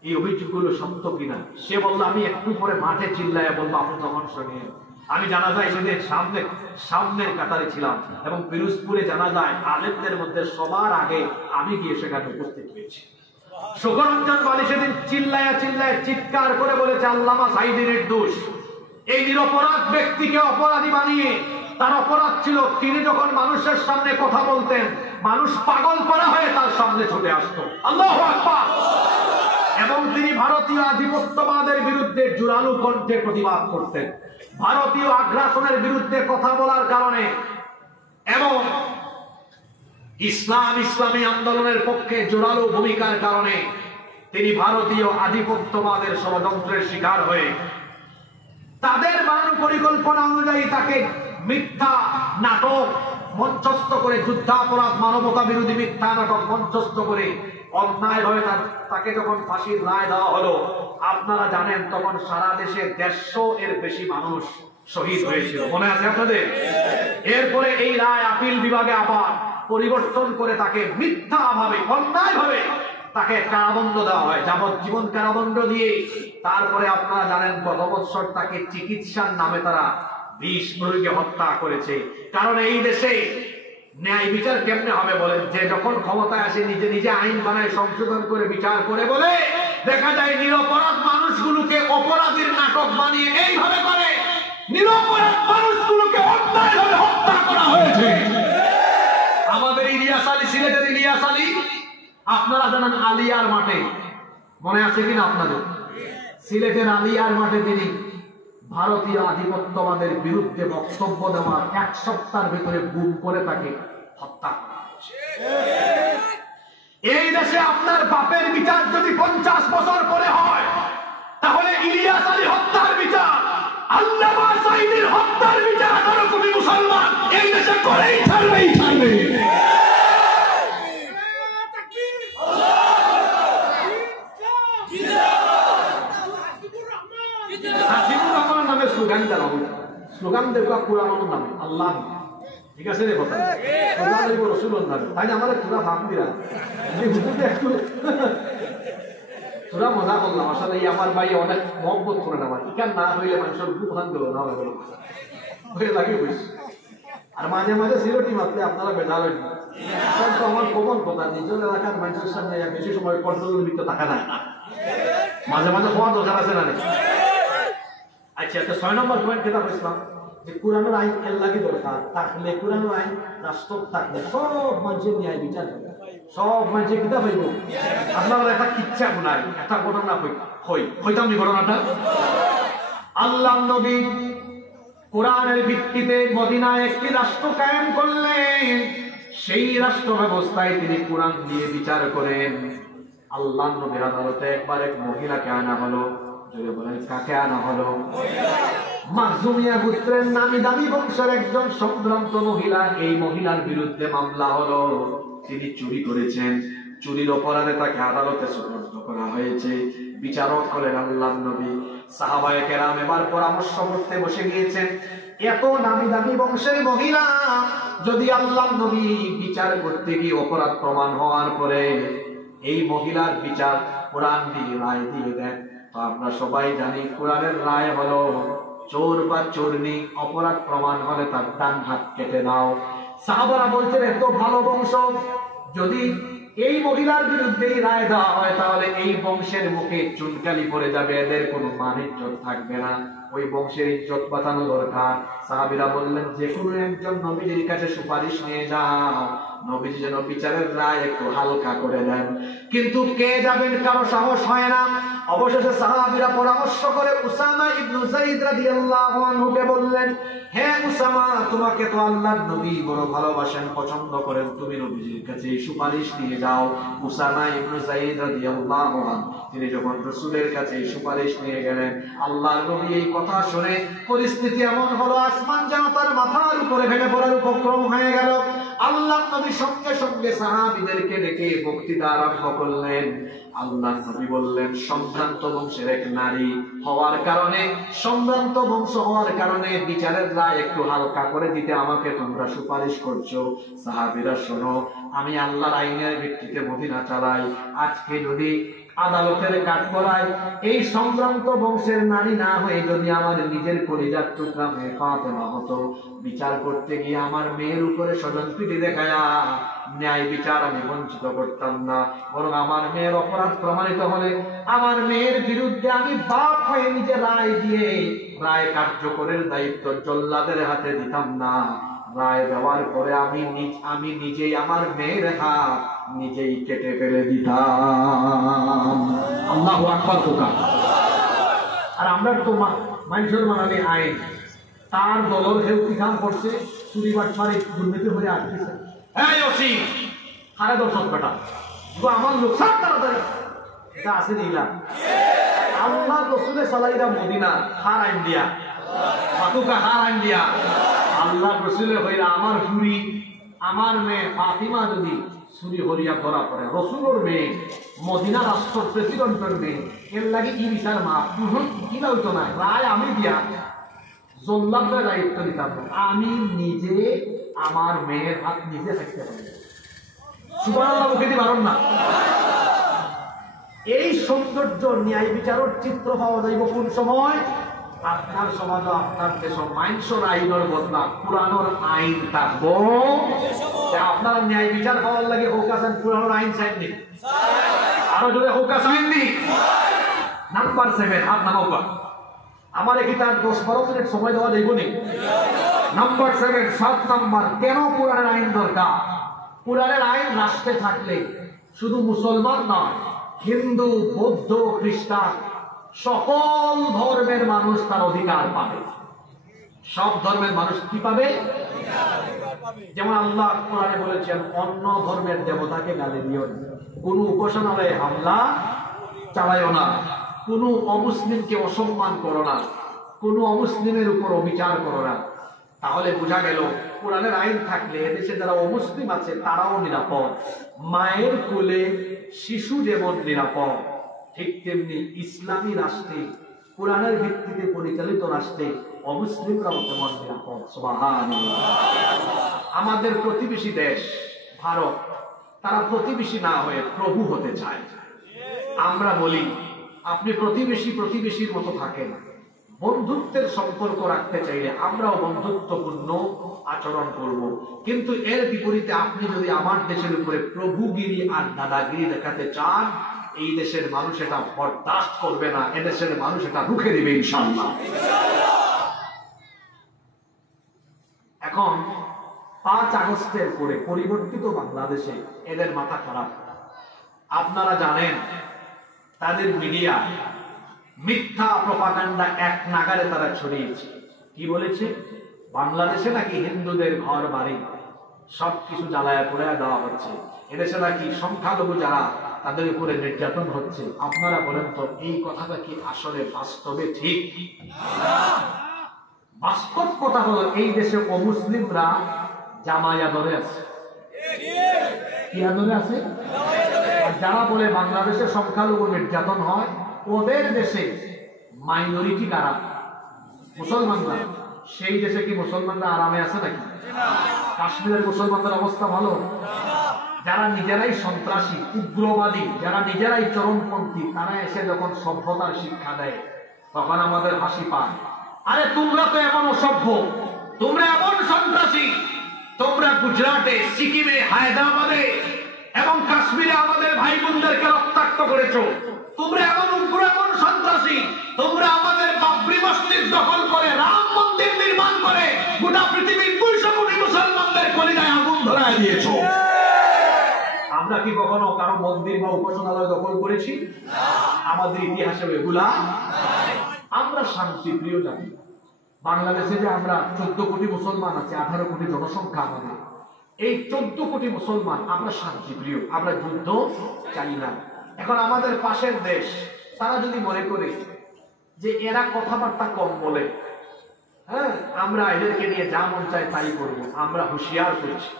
এই অভিযোগগুলো সত্য কিনা? সে বলল, আমি একটু পরে মাঠে চিল্লায় বলবো, আপনি তখন শোনেন। আমি জানাজায় সেদিন সামনের কাতারে ছিলাম এবং পিরোজপুরে জানাজায় আলেমদের মধ্যে সবার আগে আমি গিয়ে সেখানে উপস্থিত হয়েছি। সুখরঞ্জন মালিক সেদিন চিল্লায় চিৎকার করে বলেছে, আল্লামা সাঈদী নির্দোষ। এই নিরপরাধ ব্যক্তিকে অপরাধী বানিয়ে, তার অপরাধ ছিল তিনি যখন মানুষের সামনে কথা বলতেন, মানুষ পাগল করা হয়ে তার সামনে ছুটে আসতো। আল্লাহু আকবার। এবং তিনি ভারতীয় আধিপত্যবাদের বিরুদ্ধে জোরালো কণ্ঠে প্রতিবাদ করতেন। ভারতীয় আগ্রাসনের বিরুদ্ধে কথা বলার কারণে এবং ইসলামী আন্দোলনের পক্ষে জোরালো ভূমিকার কারণে তিনি ভারতীয় আধিপত্যবাদের ষড়যন্ত্রের শিকার হয়ে তাদের বানানো পরিকল্পনা অনুযায়ী তাকে মিথ্যা নাটক মঞ্চস্থ করে, যুদ্ধাপরাধ, মানবতা বিরোধী মিথ্যা নাটক মঞ্চস্থ করে অন্যায় ভাবে তাকে যখন ফাঁসির রায় দেওয়া হলো, আপনারা জানেন তখন সারা দেশে 150 এর বেশি মানুষ শহীদ হয়েছিল, মনে আছে আপনাদের? এরপরে এই রায় আপিল বিভাগে আবার পরিবর্তন করে তাকে মিথ্যা ভাবে, অন্যায় ভাবে তাকে কারাদণ্ড দেওয়া হয়, যাবজ্জীবন কারাদণ্ড দিয়ে। তারপরে আপনারা জানেন গত বছর তাকে চিকিৎসার নামে তারা বিষ প্রয়োগে হত্যা করেছে। কারণ এই দেশে ন্যায় বিচার কেমনে হবে বলেন? যে যখন ক্ষমতায় আসে নিজে নিজে আইন বানায়, সংশোধন করে বিচার করে বলে, দেখা যায় নিরপরাধ মানুষগুলোকে অপরাধীর নাটক বানিয়ে এইভাবে করে নিরপরাধ মানুষগুলোকে অন্যায়ভাবে হত্যা করা হয়েছে। আমাদের ইলিয়াস আলী, সিলেটের ইলিয়াস আলী, আপনারা জানেন আলিয়ার মাঠে, মনে আছে কিনা আপনাদের? সিলেটের আলিয়ার মাঠে তিনি ভারতীয় আধিপত্যবাদের বিরুদ্ধে বক্তব্য দেওয়ার 1 সপ্তাহের ভিতরে গুম করে তাকে হত্যা করা হয়েছে। এই দেশে আপনার বাপের বিচার যদি 50 বছর পরে হয়, তাহলে ইলিয়াস আলী হত্যার বিচার, আল্লামা সাঈদীর হত্যার বিচার কোনো কোটি মুসলমান এই দেশে করেই ছাড়বেই ছাড়বে। হাসিবুর রহমানের নামে স্লোগান দেওয়া, স্লোগান দেওয়া কোরআনের নামে, আল্লাহ, ঠিক আছে রে কথা, স্লোগান দেব রসুলের নামে। তাই না আমাদের তোরা ভাব দিরা একটু তোরা মজা করলাম। আসলে আমার ভাই অনেক মহব্বত করে না, আমার ইকান না হইলে মানুষের প্রধান দেবো না হয়ে লাগে বসে। আর মাঝে মাঝে সিরোটি মারলে আপনারা বেজাল হইল। তো আমার কমন কথা, নিজের এলাকার মানুষের সামনে বেশি সময় কন্ট্রোলের ভিতরে থাকা নাই, মাঝে মাঝে হওয়া দরকার আছে না? আচ্ছা, তো 6 নম্বর পয়েন্ট কেটা বলছিলাম যে কোরআনের আইন এর লাগে দরকার। তাহলে কোরআনের আইন রাষ্ট্র থাকলে সব মানুষের ন্যায় বিচার হবে, সব মানুষের কিতা হইব। আপনার একটা কিচ্ছা নাই, একটা ঘটনা হইতাম নি ঘটনাটা। আল্লাহ নবী কোরআনের ভিত্তিতে মদিনায় একটি রাষ্ট্র কায়েম করলেন। সেই রাষ্ট্র ব্যবস্থায় তিনি কোরআন দিয়ে বিচার করেন। আল্লাহ নবীর আদালতে একবার এক মহিলাকে আনা হলো। জোরে বলেন, কাকে আনা হলো? মাখজুমিয়া গোত্রের নামি দামি বংশের একজন সম্ভ্রান্ত মহিলা। এই মহিলার বিরুদ্ধে মামলা হলো, তিনি চুরি করেছেন। চুরির অপরাধে তাকে আদালতে সোপর্দ করা হয়েছে। বিচারক হলেন আল্লাহর নবী। সাহাবায়ে কেরাম এবার পরামর্শ করতে বসে গিয়েছেন, এত নামি দামি বংশের মহিলা যদি আল্লাহর নবী বিচার করতে গিয়ে অপরাধ প্রমাণ হওয়ার পরে এই মহিলার বিচার কোরআন দিয়ে রায় দিয়ে দেন, তো আমরা সবাই জানি কোরআনের রায় হলো চোর বা চোরনি অপরাধ প্রমাণ হলে তার ডান হাত কেটে দাও। সাহাবারা বলছেন এত ভালো বংশ, যদি এই মহিলার বিরুদ্ধে রায় দেওয়া হয় তাহলে এই বংশের মুখে চুনকালি পড়ে যাবে, এদের কোনো মান ইজ্জত থাকবে না, ওই বংশের ইজ্জত বাঁচানো দরকার। সাহাবীরা বললেন যে কোনো একজন নবীজির কাছে সুপারিশ নিয়ে যাও, নবীজি যেন বিচারের রায় একটু হালকা করে দেন। কিন্তু কে যাবেন কারো সাহস হয় না। অবশেষে সাহাবীরা পরামর্শ করে উসামা ইবনে যায়েদ রাদিয়াল্লাহু আনহুকে বললেন, হে উসামা, তোমাকে তো আল্লাহর নবী বড় ভালোবাসেন, পছন্দ করেন, তুমি নবীজির কাছে সুপারিশ নিয়ে যাও। উসামা ইবনে যায়েদ রাদিয়াল্লাহু আনহু তিনি যখন রাসূলের কাছে সুপারিশ নিয়ে গেলেন, আল্লাহর নবী এই কথা শুনে পরিস্থিতি এমন হলো আসমান যেন তার মাথার উপরে ভেঙে পড়ার উপক্রম হয়ে গেল। আল্লাহর নবী সঙ্গে সঙ্গে সাহাবীদেরকে ডেকে বক্তৃতা আরম্ভ করলেন। আল্লাহর নবী বললেন, সম্ভ্রান্ত বংশের এক নারী হওয়ার কারণে, সম্ভ্রান্ত বংশ হওয়ার কারণে বিচারের রায় একটু হালকা করে দিতে আমাকে তোমরা সুপারিশ করছো। সাহাবীরা শোনো, আমি আল্লাহর আইনের ভিত্তিতে মদিনা চালাই, আজকে যদি আদালতের কাঠগড়ায় এই সম্ভ্রান্ত বংশের নারী না হয়ে যদি আমার নিজের কলিজার টুকরা মেয়ে ফাতেমা হতো, বিচার করতে গিয়ে আমার মেয়ের উপরে স্বজনপ্রীতি দেখায়া ন্যায় বিচার আমি বঞ্চিত করতাম না, বরং আমার মেয়ের অপরাধ প্রমাণিত হলে আমার মেয়ের বিরুদ্ধে আমি বাপ হয়ে নিজে রায় দিয়ে রায় কার্যকরের দায়িত্ব জল্লাদের হাতে দিতাম না। রায় দেওয়ার পরে আমি নিজেই আমার মেয়ের হাত নিজেই কেটে ফেলে দিতাম। আল্লাহু আকবার। আর আমরা তো মানুষের মানালি আইন তার দলের হেউতি কাম করছে, চুরি বাটপারি দুর্নীতি হয়ে আসতেছে, এই ওসি হারে দর্শক বেটা আমার লোকসান তাড়াতাড়ি এটা আছে নিলাম। আল্লাহ রসুলের সালাইরা মদিনা হার আইন দিয়া ফাতুকা হার আইন দিয়া আল্লাহ রসুলের হইরা আমার চুরি, আমার মেয়ে ফাতিমা যদি চুরি হরিয়া ধরা পড়ে, রসুলের মেয়ে মদিনা রাষ্ট্র প্রেসিডেন্টের মেয়ে, এর লাগে ই বিচার মাফ কিনা হইতো না, রায় আমি দিয়া জল্লাদের দায়িত্ব দিতাম, আমি নিজে আমার মেয়ের হাত নিজে থাকতে পারি। সুবহানাল্লাহ মুখে দিতে পারেন না। এই সৌন্দর্য ন্যায় বিচারের চিত্র পাওয়া যাইব কোন সময়? আপনার সমাজ, আপনার দেশ মানুষের আইনের বদলা পুরানোর আইন থাকবো। আপনার ন্যায় বিচার পাওয়ার লাগে হোক আছেন পুরানোর আইন চাইনি, আরো জোরে হোক আছেননি। নাম্বার 7 হাত নামাও। আমার কি তার 10-12 মিনিট সময় দেওয়া যাইব নি? নাম্বার 7 7 নাম্বার, কেন পুরানোর আইন দরকার? পুরানের আইন রাষ্ট্রে থাকলে শুধু মুসলমান নয়, হিন্দু, বৌদ্ধ, খ্রিস্টান সকল ধর্মের মানুষ তার অধিকার পাবে। সব ধর্মের মানুষ কি পাবে? যেমন আল্লাহ কোরআনে বলেছেন, অন্য ধর্মের দেবতাকে গালি দিও না, কোন উপাসনালয়ে হামলা চালাইও না, কোন অমুসলিমকে অসম্মান করো না, কোন অমুসলিমের উপর অবিচার করো না। তাহলে বোঝা গেল কোরআনের আইন থাকলে এদেশে যারা অমুসলিম আছে তারাও নিরাপদ। মায়ের কোলে শিশু যেমন নিরাপদ, ঠিক তেমনি ইসলামী রাষ্ট্রে, কোরআনের ভিত্তিতে পরিচালিত রাষ্ট্রে অমুসলিমরাও তেমন নিরাপদ। সুবহানাল্লাহ। আমাদের প্রতিবেশী দেশ ভারত, তারা প্রতিবেশী না হয়ে প্রভু হতে চায়। আমরা বলি আপনি প্রতিবেশীর মতো থাকেন, বন্ধুত্বের সম্পর্ক রাখতে চাইলে আমরাও বন্ধুত্বপূর্ণ আচরণ করব, কিন্তু এর বিপরীতে আপনি যদি আমার দেশের উপরে প্রভুগিরি আর দাদাগিরি দেখাতে চান, এই দেশের মানুষ এটা বরদাস্ত করবে না, এদেশের মানুষ এটা রুখে দিবে ইনশাআল্লাহ। এখন 5 আগস্টের পরে পরিবর্তিত বাংলাদেশে এদের মাথা খারাপ। আপনারা জানেন তাদের মিডিয়া মিথ্যা প্রপাগান্ডা এক নাগারে তারা ছড়িয়েছে। কি বলেছে? বাংলাদেশে নাকি হিন্দুদের ঘর বাড়ি সবকিছু জ্বালায়া পোড়ায়া দেওয়া হচ্ছে, এদেশে নাকি সংখ্যালঘু যারা তাদের উপরে নির্যাতন হচ্ছে। আপনারা বলেন তো এই কথাটা কি আসলে বাস্তবে ঠিক? বাস্তব কথা হলো এই দেশে অমুসলিমরা জামায়া ধরে আছে। কি আদরে আছে? আর যারা বলে বাংলাদেশে সংখ্যালঘু নির্যাতন হয়, ওদের দেশে মাইনরিটি কারা? মুসলমানরা। সেই দেশে কি মুসলমানরা আরামে আছে নাকি? কাশ্মীরের মুসলমানদের অবস্থা ভালো? যারা নিজেরাই সন্ত্রাসী, উগ্রবাদী, যারা নিজেরাই চরমপন্থী, তারা এসে যখন সভ্যতার শিক্ষা দেয় তখন আমাদের হাসি পায়। আরে তোমরা তো এমন অসভ্য, তোমরা এমন সন্ত্রাসী, তোমরা গুজরাটে, সিকিমে, হায়দ্রাবাদে এবং কাশ্মীরে আমাদের ভাই বোনদেরকে রক্তাক্ত করেছো। তোমরা এমন উগ্র, এমন সন্ত্রাসী, তোমরা আমাদের বাবরি মসজিদ দখল করে, রাম মন্দির নির্মাণ করে গোটা পৃথিবীর 200 কোটি মুসলমানদের কলিজায় আগুন ধরায় দিয়েছো। আমরা কি কখনো কারো মন্দির বা উপাসনালয় দখল করেছি? আমাদের ইতিহাসে এগুলা। আমরা শান্তিপ্রিয় জাতি। বাংলাদেশে যে আমরা 14 কোটি মুসলমান আছে, 18 কোটি জনসংখ্যা আমাদের, এই 14 কোটি মুসলমান আমরা শান্তিপ্রিয়, আমরা যুদ্ধ চাই না। এখন আমাদের পাশের দেশ, তারা যদি মনে করে যে এরা কথাবার্তা কম বলে, হ্যাঁ, আমরা এদেরকে নিয়ে যা মন চায় তাই করবো, আমরা হুঁশিয়ার করছি।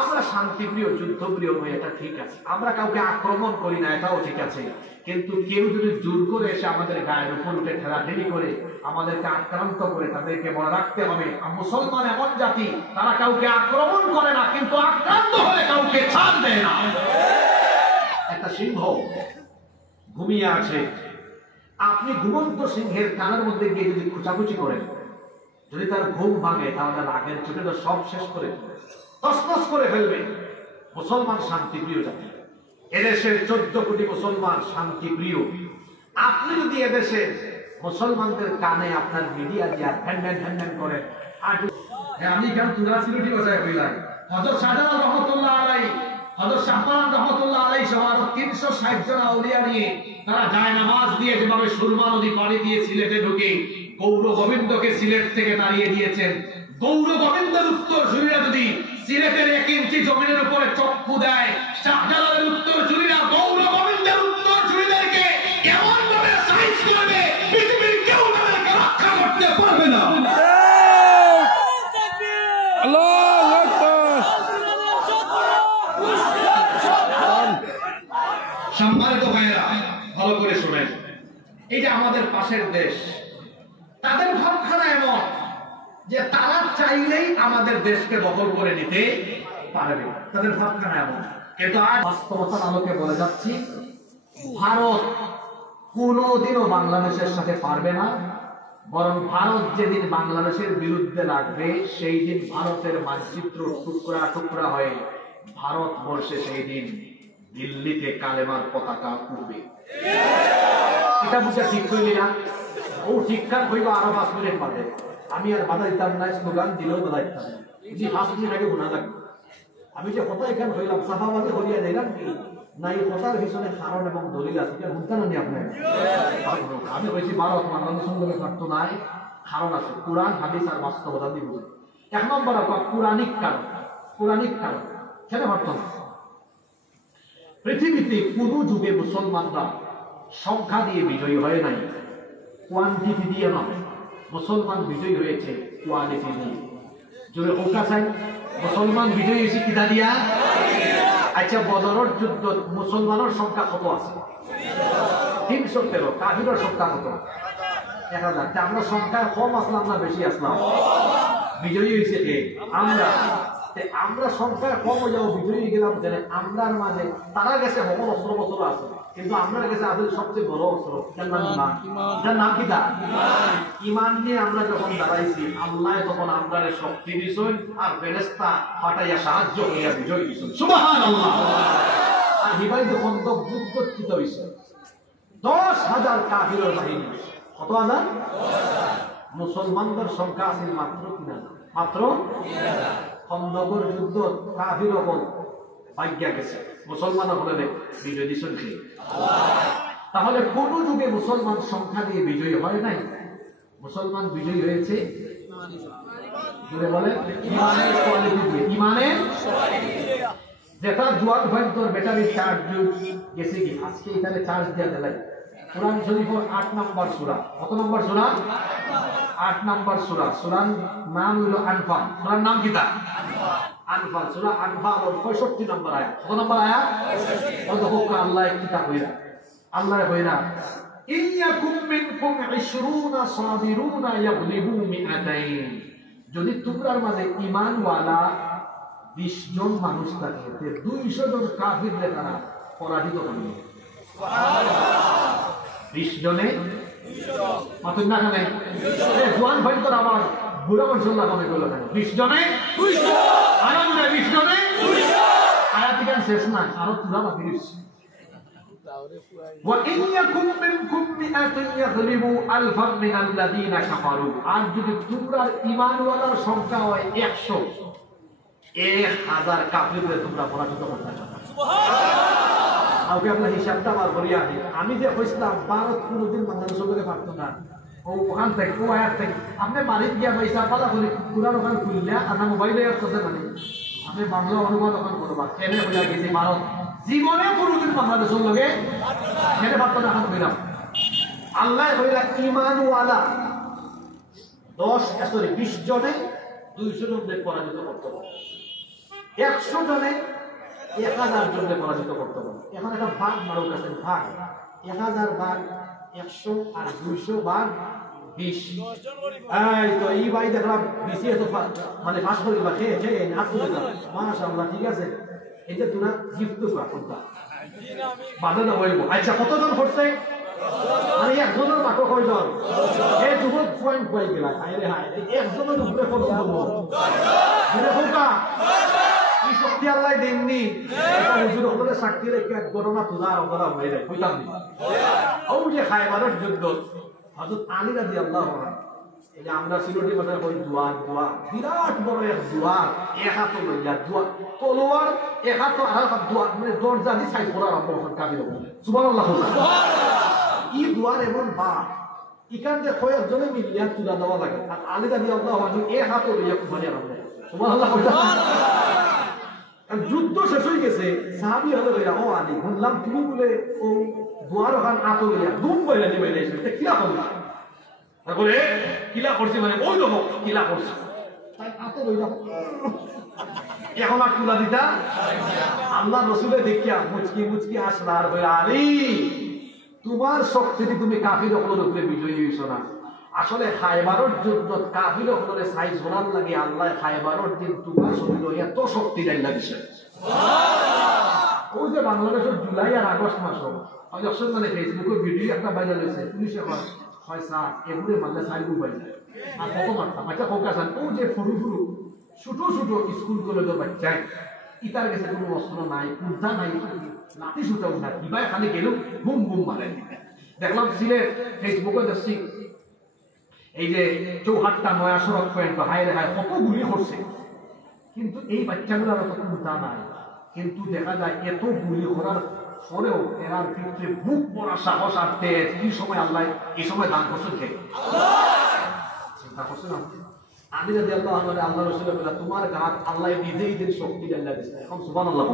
আমরা শান্তিপ্রিয়, যুদ্ধপ্রিয় হয়ে, এটা ঠিক আছে। আমরা কাউকে আক্রমণ করি না, এটাও ঠিক আছে। কিন্তু কেউ যদি জোর করে এসে আমাদের গায়ের উপর উঠে ঠেলাঠেলি করে আমাদেরকে আক্রান্ত করে, তাদেরকে মনে রাখতে হবে মুসলমান এমন জাতি, তারা কাউকে আক্রমণ করে না, কিন্তু আক্রান্ত হলে কাউকে ছাড় দেয় না। একটা সিংহ ঘুমিয়ে আছে, আপনি ঘুমন্ত সিংহের কানের মধ্যে গিয়ে যদি খুচাখুচি করেন, যদি তার ঘুম ভাঙে, তাহলে রাগের চোটে তো সব শেষ করে তছনছ করে ফেলবে। মুসলমান শান্তিপ্রিয় জাতি। এদেশের 14 কোটি মুসলমান শান্তিপ্রিয়। আপনি যদি এদেশের মুসলমানদের কানে আপনার মিডিয়া দিয়া ফ্যান করেন, আর আমি কেন তুলাসিলুটি বসায় কইলাম, হযরত শাহজালাল রহমাতুল্লাহ আলাইহি, হযরত শাহপান রহমাতুল্লাহ আলাইহি সহ 360 জন আউলিয়া নিয়ে তারা যায় নামাজ দিয়ে যেভাবে সুরমা নদী পাড়ি দিয়ে সিলেটে ঢুকে গৌর গোবিন্দকে সিলেট থেকে তাড়িয়ে দিয়েছেন। গৌর গোবিন্দের উত্তর সুরীরা যদি সিলেটের 1 ইঞ্চি জমিনের উপরে চক্ষু দেয়, শাহজালালের উত্তর সুরীরা গৌর গোবিন্দের উত্তর সুরীদেরকে এমন ভাবে সাইজ করবে, পৃথিবীর কেউ তাদেরকে রক্ষা করতে পারবে না। আল্লাহু আকবার। সম্মানিত ভাইয়েরা, ভালো করে শুনেন, এই যে আমাদের পাশের দেশ, তাদের ভাবখানা এমন যে তারা চাইলেই আমাদের দেশকে দখল করে নিতে পারবে, তাদের ভাবখানা এমন। কিন্তু আজ বাস্তবতার আলোকে বলে যাচ্ছি, ভারত কোনোদিনও বাংলাদেশের সাথে পারবে না। বরং ভারত যেদিন বাংলাদেশের বিরুদ্ধে লাগবে, সেই দিন ভারতের মানচিত্র টুকরা টুকরা হয়ে ভারতবর্ষে সেই দিন দিল্লিতে কালেমার পতাকা উঠবে। এটা বুঝে ঠিক হইলি না? ও ঠিকঠাক হইব আরো 5 মিনিট বাদে। আমি আর বাধা দিতাম না, স্লোগান দিলেও বাধা দিতাম না, 5 মিনিট আগে গুণা লাগবে। আমি যে কথা এখানে হইলাম, সাফাবাদে হরিয়া দিলাম কি না, এই কথার পিছনে কারণ এবং দলিল আছে, এটা শুনতে না নি আপনার? আমি হয়েছি ভারত বাংলাদেশ সঙ্গে পারতো নাই, কারণ আছে, কোরআন হাদিস আর বাস্তবতা দিয়ে বুঝে। 1 নম্বর পুরাণিক কারণ। পুরাণিক কারণ কেন পারতো না? পৃথিবীতে কোন যুগে মুসলমানরা সংখ্যা দিয়ে বিজয়ী হয় নাই, কোয়ান্টিটি দিয়ে নয়। মুসলমান বিজয়ী হয়েছে কোয়ালিটি দিয়ে। জোরে ওকা চাই, মুসলমান বিজয়ী হয়েছে কিতা দিয়া? আচ্ছা, বদরের যুদ্ধ মুসলমানের সংখ্যা কত আছে? 313। কাফিরের সংখ্যা কত? 1000। আমরা সংখ্যায় কম আসলাম না বেশি আসলাম? বিজয়ী হয়েছে কে? আমরা। আমরা সংখ্যায় কম হয়ে যাবো, বিজয়ী গেলাম কেন? আমরার মাঝে তারা গেছে সকল অস্ত্র বস্ত্র আছে, কিন্তু আমরা গেছে আমাদের সবচেয়ে বড় অস্ত্র, যার নাম কি? ইমান নিয়ে আমরা যখন দাঁড়াইছি, আল্লাহ তখন আমরা শক্তি দিয়েছেন, আর ফেরেশতা ফাটাইয়া সাহায্য হইয়া বিজয় দিয়েছেন। সুবহানাল্লাহ। আর হিবাই যখন যুদ্ধ হয়েছে, 10,000 কাফিরের বাহিনী। কত হাজার? মুসলমানদের সংখ্যা আছে মাত্র 3,000। মাত্র 3,000। খন্দকের যুদ্ধ কাফির হল ভাগ্যা গেছে, মুসলমান হলে বিজয় দিয়েছেন কে? তাহলে কোন যুগে মুসলমান সংখ্যা দিয়ে বিজয়ী হয় নাই, মুসলমান বিজয়ী হয়েছে বলে ইমানের কোয়ালিটি দিয়ে। ইমানের যেটা জোয়ার ভাই তোর ব্যাটারি চার্জ গেছে কি, আজকে এখানে চার্জ দেওয়া দিলাই। কোরআন শরীফের 8 নম্বর সূরা। কত নম্বর সূরা? 8 নম্বর সূরা। সূরার নাম হলো আনফাল। সূরার নাম কি? আনফাল। সূরা আনফালের 65 নম্বর আয়াত। কত নম্বর আয়াত? কত হোক আল্লাহ কিতাব হইরা, আল্লাহ হইরা ইয়াকুম মিনকুম 20 সাবিরুনা ইয়াগলিবু মিআতাইন। যদি তোমার মাঝে ঈমানওয়ালা 20 জন মানুষ থাকে, 200 জন কাফিরকে তারা পরাজিত করবে। সুবহানাল্লাহ। 20 জনে মাত্র না জানেন, জোয়ান ভাই তোর আমার বুড়া মানুষ লাগানো গেল না, 20 জনে 200 আনন্দে 20 শেষ নাই, আরো তুলা বাকি রয়েছে। وَإِنْ يَكُنْ مِنْكُمْ مِئَةٌ يَغْلِبُوا أَلْفًا مِنَ الَّذِينَ كَفَرُوا। আর যদি তোমরা ঈমানওয়ালার সংখ্যা হয় 100, 1000 কাফিরদের তোমরা পরাজিত করতে পারবে। আগে আপনার হিসাবটা আমার করিয়া আনি। আমি যে কইছিলাম ভারত কোনোদিন বাংলাদেশের লোকে পারতো না, ওখান থেকে ও আয়াত থেকে আপনি বাড়িতে গিয়া পয়সা পালা করে পুরান ওখান খুললে আপনার মোবাইলে করতে মানে আপনি বাংলা অনুবাদ ওখান করবা কেনে হইয়া গেছে ভারত জীবনে কোনোদিন বাংলাদেশের লোকে কেনে পারতো না। এখন কইলাম আল্লাহ কইলা ঈমানওয়ালা 20 জনে 200 জনকে পরাজিত করতে পারে, 100 জনে 1000 জনকে পরাজিত করতে পারে। এখন একটা ভাগ মারো কাছে ভাগ 1000 ভাগ 100 আর 200 ভাগ 20। এই তো এই ভাই দেখলাম 20 এত মানে পাস করে বা খেয়ে হাত তুলে দাও, মাশাআল্লাহ ঠিক আছে। এটা তোরা গিফট তো কোনটা বাধা না হইব। আচ্ছা কতজন করছে? মানে একজনের মাত্র কয়জন? এই যুবক পয়েন্ট পাই গেলা। আরে হায় একজনের উপরে কত বলবো এটা হোকা এই শক্তি আল্লাহ দেননি। এটা হুজুর ওখানে সাক্ষী রেখে এক ঘটনা তোলা করা হয়ে যায় কইতাম নি। ও যে খায়বারের যুদ্ধ হযরত আলী রাদিয়াল্লাহু আনহু, এই যে আমরা সিলেটি ভাষায় কই দুয়ার বিরাট বড় এক দুয়ার, এক হাত লইয়া দুয়ার তলোয়ার এক হাত আর হাত দুয়ার মানে দরজা দি সাইজ করা আরম্ভ করতে কাবিল সুবহানাল্লাহ। এই দুয়ার এমন বা এখান থেকে কয়েকজনে মিলিয়া তুলা দেওয়া লাগে, আর আলী রাদিয়াল্লাহু আনহু এক হাত লইয়া কুমারি আরম্ভ সুবহানাল্লাহ। যুদ্ধ শেষ হয়ে গেছে, সাহাবী হলো কইরা ও আলী শুনলাম তুমি বলে ও দুয়ার ওখান আতো লইয়া দুম বইলা নিবাইলে এটা কিলা করলা? বলে কিলা করছি মানে ওই লোক কিলা করছে তাই আতো লইয়া এখন আর তুলা দিতা। আল্লাহ রসুলে দেখিয়া মুচকি মুচকি আসলা আর কইরা আলী তোমার শক্তিতে তুমি কাফির অপরের উপরে বিজয়ী হইছো না। আসলে খায়বারের যুদ্ধ কাফির অপরের সাইজ হলার লাগে আল্লাহ খায়বারের দিন তোমার শরীর এত শক্তি দাইলা দিছে। ওই যে বাংলাদেশের জুলাই আর আগস্ট মাস মানে ফেসবুকের ভিডিও একটা ভাইরাল হয়েছে, পুলিশে হয় স্যার এগুলো মারলে সাইবু পাই যায় আর কত মারতাম বাচ্চা কোকাসান। ও যে ফুরু ফুরু ছোট ছোট স্কুল কলেজের বাচ্চায় ইতার কাছে কোনো অস্ত্র নাই, কুর্তা নাই, লাঠি ছুটাও না, কিবাই খালি গেলেও বুম বুম মারে। দেখলাম সিলেট ফেসবুকে দেখছি এই যে চৌহাট্টা নয়া সড়ক পয়েন্ট হায় রে হায় কত গুলি করছে, কিন্তু এই বাচ্চাগুলোর অত কুর্তা নাই। কিন্তু দেখা যায় এত গুলি করার পরেও এরার ভিতরে বুক পড়া সাহস আর তেজ এই সময় আল্লাহ এই সময় দান করছেন কে? চিন্তা করছেন আমি যদি আল্লাহ আল্লাহ রসুলের বলে তোমার গাছ আল্লাহ নিজেই দিন শক্তি আল্লাহ দিচ্ছে। এখন সুবহানাল্লাহ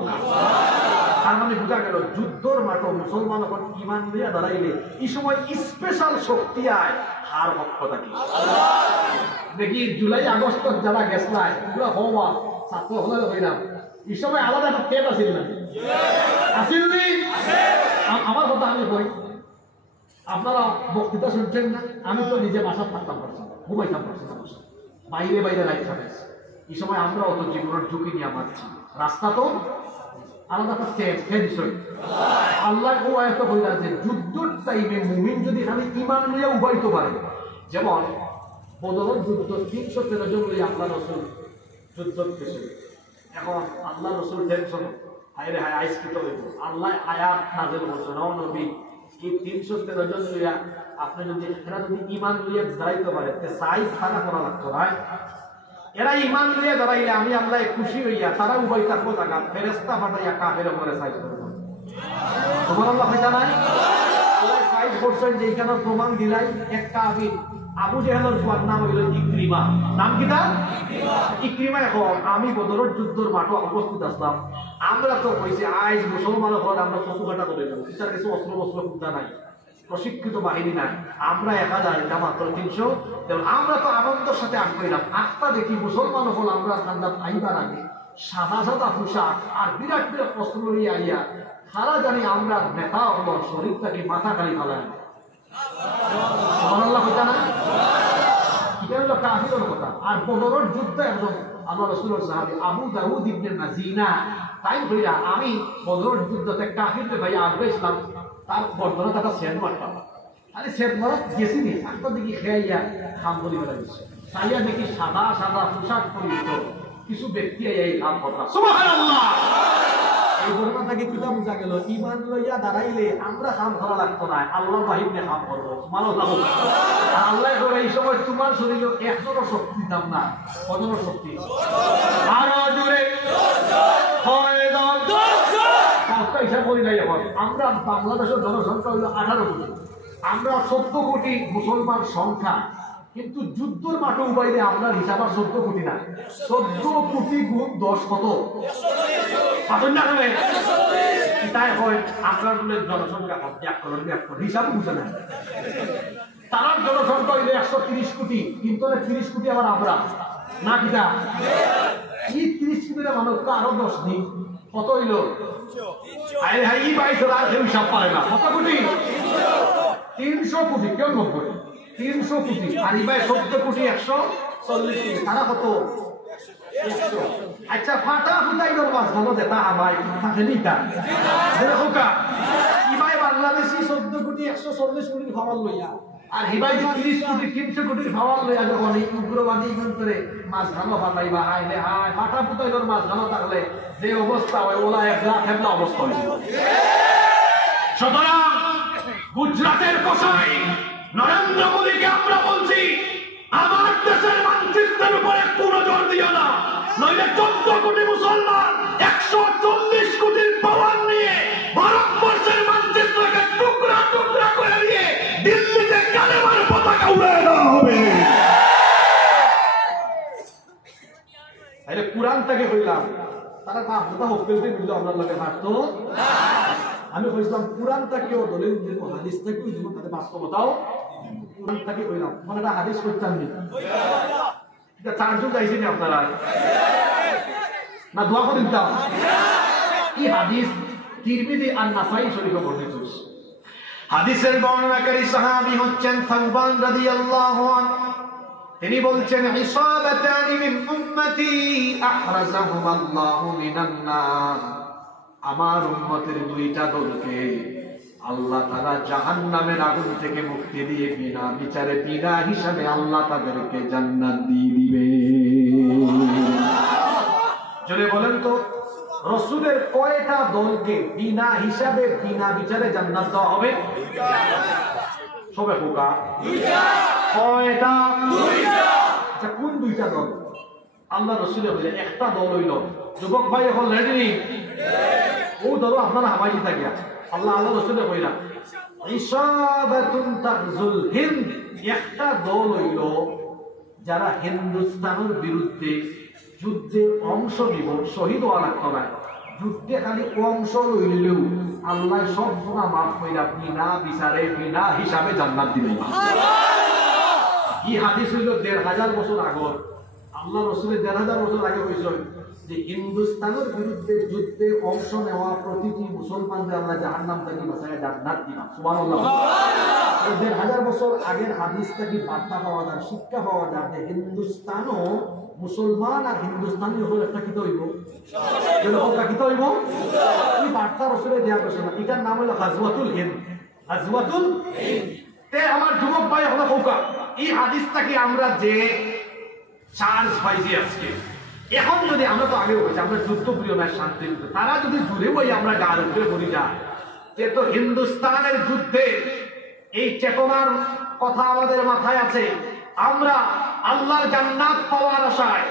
তার মানে বোঝা গেল যুদ্ধর মাঠে মুসলমান এখন ঈমান নিয়ে দাঁড়াইলে এই সময় স্পেশাল শক্তি আয় হার পক্ষ থাকে। দেখি জুলাই আগস্ট যারা গেছলাই পুরো হওয়া ছাত্র হলে হইলাম এই সময় আলাদা একটা টেপ আসিল না আসিলনি? আমার কথা আমি কই, আপনারা বক্তৃতা শুনছেন না? আমি তো নিজে বাসা থাকতাম পারছিলাম, ঘুমাইতাম পারছিলাম, বাইরে বাইরে লাইট খাটাইছি। এই সময় আমরা অত জীবনের ঝুঁকি নিয়ে মারছি, রাস্তা তো আলাদা একটা টেপ বিষয়। আল্লাহ ও এত বইলা যে যুদ্ধের টাইমে মুমিন যদি খালি ঈমান নিয়ে উবাইতে পারে, যেমন বদরের যুদ্ধ 313 জন লইয়া আল্লাহ রসুল যুদ্ধ গেছে। এখন আল্লাহ রসুল টেনশন হায় রে হায় আইস কি তো হইব। আল্লাহ আয়াত নাযিল করছেন ও নবী এই 313 জন লইয়া আপনি যদি এরা যদি ঈমান লইয়া দাঁড়াইতে পারে তে সাইজ থাকা করা লাগতো না। এরা ঈমান লইয়া দাঁড়াইলে আমি আল্লাহ খুশি হইয়া তারা উভয় থাকবো জায়গা ফেরেশতা পাঠাইয়া কাফের উপরে সাইজ করব। সুবহানাল্লাহ হয় না? আল্লাহ সাইজ করছেন যেখানে প্রমাণ দিলাই এক কাফির আবু জেহেলের পুয়ার নাম হইল ইকরিমা। নাম কি তার? ইকরিমা। এখন আমি বদরের যুদ্ধের মাঠে উপস্থিত আসলাম, আমরা তো কইছি আইজ মুসলমান হল আমরা চতুঘাটা করে দেবো, তার কিছু অস্ত্র বস্ত্র কুর্তা নাই, প্রশিক্ষিত বাহিনী নাই, আমরা 1000 এটা মাত্র 300। আমরা তো আনন্দের সাথে আগ করিলাম, আটটা দেখি মুসলমান হল আমরা ঠান্ডা আইবার আগে সাদা সাদা পোশাক আর বিরাট বিরাট অস্ত্র নিয়ে আইয়া সারা জানি আমরা নেতা হল শরীরটাকে মাথা খালি ফালায়। সুবহানাল্লাহ কথা না? এটা হলো কাফিরের কথা। আর বদরের যুদ্ধে একজন আল্লাহ রাসূলের সাহাবী আবু দাউদ ইবনে মাজিনা তাই কইরা আমি বদরের যুদ্ধতে কাফিরদের ভাই আগে ইসলাম তার বর্তমানে তাটা সেট মারতাম। আরে সেট মারা গেছি নি একটা দিকে খেয়াইয়া খাম বলি বেড়া দিচ্ছে, সাইয়া দেখি সাদা সাদা পোশাক পরিহিত কিছু ব্যক্তি এই খাম কথা। সুবহানাল্লাহ। এই ঘটনা থেকে কিতা বোঝা গেল ইমান লইয়া দাঁড়াইলে আমরা কাম করা লাগতো না, আল্লাহ বাহিনী কাম করবো। আল্লাহ করে এই সময় তোমার শরীরে 100 শক্তি দিতাম না, 15 শক্তি আরো জোরে হিসাব করি নাই। এখন আমরা বাংলাদেশের জনসংখ্যা হইল 18 কোটি, আমরা 14 কোটি মুসলমান সংখ্যা, কিন্তু যুদ্ধের মাঠে উপাইলে আমরা হিসাব আর 14 কোটি না, 14 কোটি গুণ 10 কত তাই হয়। আমরা জনসংখ্যা 1 করোড় হিসাব বুঝে না, তার জনসংখ্যা হইলে 130 কোটি, কিন্তু 30 কোটি আবার আমরা না কিনা এই 30 কোটির মানুষ তো আরো 10 দিন কত হইল হিসাব পারে না, কত কোটি 300 কোটি, কেউ 90 300 কোটি, আর ইবাই 14 কোটি 140 কোটি, তারা কত 100। আচ্ছা ফাটা ফুটাই মাছ ভালো দেতা আমাই থাকে নিতা ইবাই বাংলাদেশি 14 কোটি 140 কোটি খাবার লইয়া, আর হিবাই 30 কোটি 300 কোটির খাবার লইয়া যখন এই উগ্রবাদী করে মাছ ভালো ফাটাইবা আইলে আয় ফাটা ফুটাই মাছ ভালো থাকলে যে অবস্থা হয় ওলা একলা খেবলা অবস্থা হয়েছিল। সুতরাং গুজরাটের কসাই নরেন্দ্র মোদীকে আমরা বলছি, আমার দেশের মানচিত্রের উপরে কোনো জোর দিও না, নইলে 14 কোটি মুসলমান 140 কোটির পাওয়ার নিয়ে ভারতবর্ষের মানচিত্রকে টুকরা টুকরা করে দিয়ে দিল্লিতে কালেমার পতাকা উড়িয়ে দেওয়া হবে। কুরআন থেকে হইলাম তারা কথা হকতে বুঝলো আপনার লগে হাঁটতো। আমি কইছিলাম কুরআন থেকেও দলিল দিব, হাদিস থেকেও দিব, তাতে বাস্তবতাও কুরআন থেকে হইলাম। মানে এটা হাদিস করতাম নি, এটা চারজন যাইছেন আপনারা না দোয়া করে দিতাম। এই হাদিস তিরমিজি আর নাসাই শরীফে বর্ণিত। হাদিসের বর্ণনাকারী সাহাবী হচ্ছেন সাওবান রাদিয়াল্লাহু আনহু। তিনি বলছেন ইসাবাতানি মিন উম্মতি আহরাজাহুমাল্লাহু মিনান নার, আমার উম্মতের দুইটা দলকে আল্লাহ তাআলা জাহান্নামের আগুন থেকে মুক্তি দিয়ে বিনা বিচারে বিনা হিসাবে আল্লাহ তাদেরকে জান্নাত দিয়ে দিবে। জোরে বলেন তো রাসূলের কয়টা দলকে বিনা হিসাবে বিনা বিচারে জান্নাত দেওয়া হবে? সবে হোকা দুইটা। কয়টা? দুইটা। আচ্ছা কোন দুইটা দল? আল্লাহ রাসূলের বলে একটা দল হইল যুবক ভাই এখন রেডি, ও দল আপনারা হাবাইতে থাকিয়া আল্লাহ রাসূলের কইরা ইসাবাতুন তাগজুল হিন্দ, একটা দল হইল যারা হিন্দুস্তানের বিরুদ্ধে যুদ্ধে অংশ নিব, শহীদ হওয়া লাগতো না, যুদ্ধে খালি অংশ লইলেও আল্লাহ সব গুনাহ মাফ কইরা বিনা বিচারে বিনা হিসাবে জান্নাত দিবেন। এই হাদিস হইল ১৫০০ বছর আগর। আল্লাহ রাসূলের ১৫০০ বছর আগে কইছেন যে হিন্দুস্তানের বিরুদ্ধে যুদ্ধে অংশ নেওয়া প্রতিটি মুসলমানদের আল্লাহ জাহান্নাম থেকে বাঁচায় জান্নাত দিবেন। সুবহানাল্লাহ। ১৫০০ বছর আগের হাদিস থেকে বার্তা পাওয়া যায়, শিক্ষা পাওয়া যায় যে হিন্দুস্তানও মুসলমান আর হিন্দুস্তানি হলো একটা কি হইব, কি হইব এই বার্তা রাসূলের দেয়া গেছে না। এটার নাম হলো গাজওয়াতুল হিন্দ। গাজওয়াতুল হিন্দ। তে আমার যুবক ভাই হলো ফৌকা, এই হাদিসটাকে আমরা যে চার্জ পাইছি আজকে, এখন যদি আমরা তো আগে বলছি আমরা যুদ্ধ প্রিয় না শান্তি, তারা যদি জুড়ে বই আমরা গার উপরে বলি যা যে তো হিন্দুস্তানের যুদ্ধে এই চেতনার কথা আমাদের মাথায় আছে, আমরা আল্লাহর জান্নাত পাওয়ার আশায়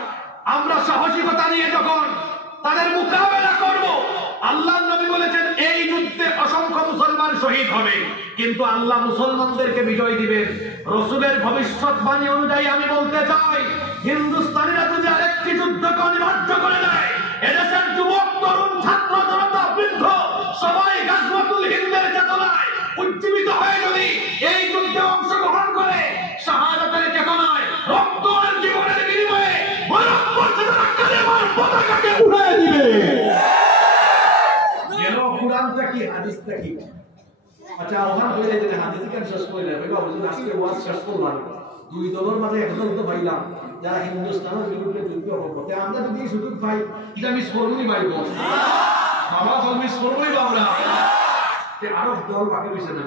আমরা সাহসিকতা নিয়ে যখন তাদের মোকাবেলা করব, আল্লাহর নবী বলেছেন এই যুদ্ধে অসংখ্য মুসলমান শহীদ হবে, কিন্তু আল্লাহ মুসলমানদেরকে বিজয় দিবেন। রাসূলের ভবিষ্যৎবাণী অনুযায়ী আমি বলতে চাই, হিন্দুস্তানিরা যদি আরেকটি যুদ্ধকে অনিবার্য করে দেয়, এদেশের যুবক তরুণ ছাত্র জনতা বৃদ্ধ সবাই গাজওয়াতুল হিন্দের চেতনায় উজ্জীবিত হয়ে যদি এই যুদ্ধে অংশগ্রহণ করে শাহাদাতের চেতনায় রক্ত আর জীবনের বিনিময়ে ভারতবর্ষে তারা কালেমার পতাকাকে উড়িয়ে দিবে। যেন কুরআনটা কি হাদিসটা কি? আচ্ছা ওখান কইলে যে হাদিস কেন শেষ কইলে ভাইবা বুঝুন আজকে ওয়াজ শেষ করলাম, দুই দলের মাঝে একদল তো পাইলাম যারা হিন্দুস্তানের বিরুদ্ধে যুদ্ধ করবে। আমরা যদি এই সুযোগ পাই এটা মিস করবই পাইব, বাবা দল মিস করবই আমরা। আরো দল বাকি রয়েছে না,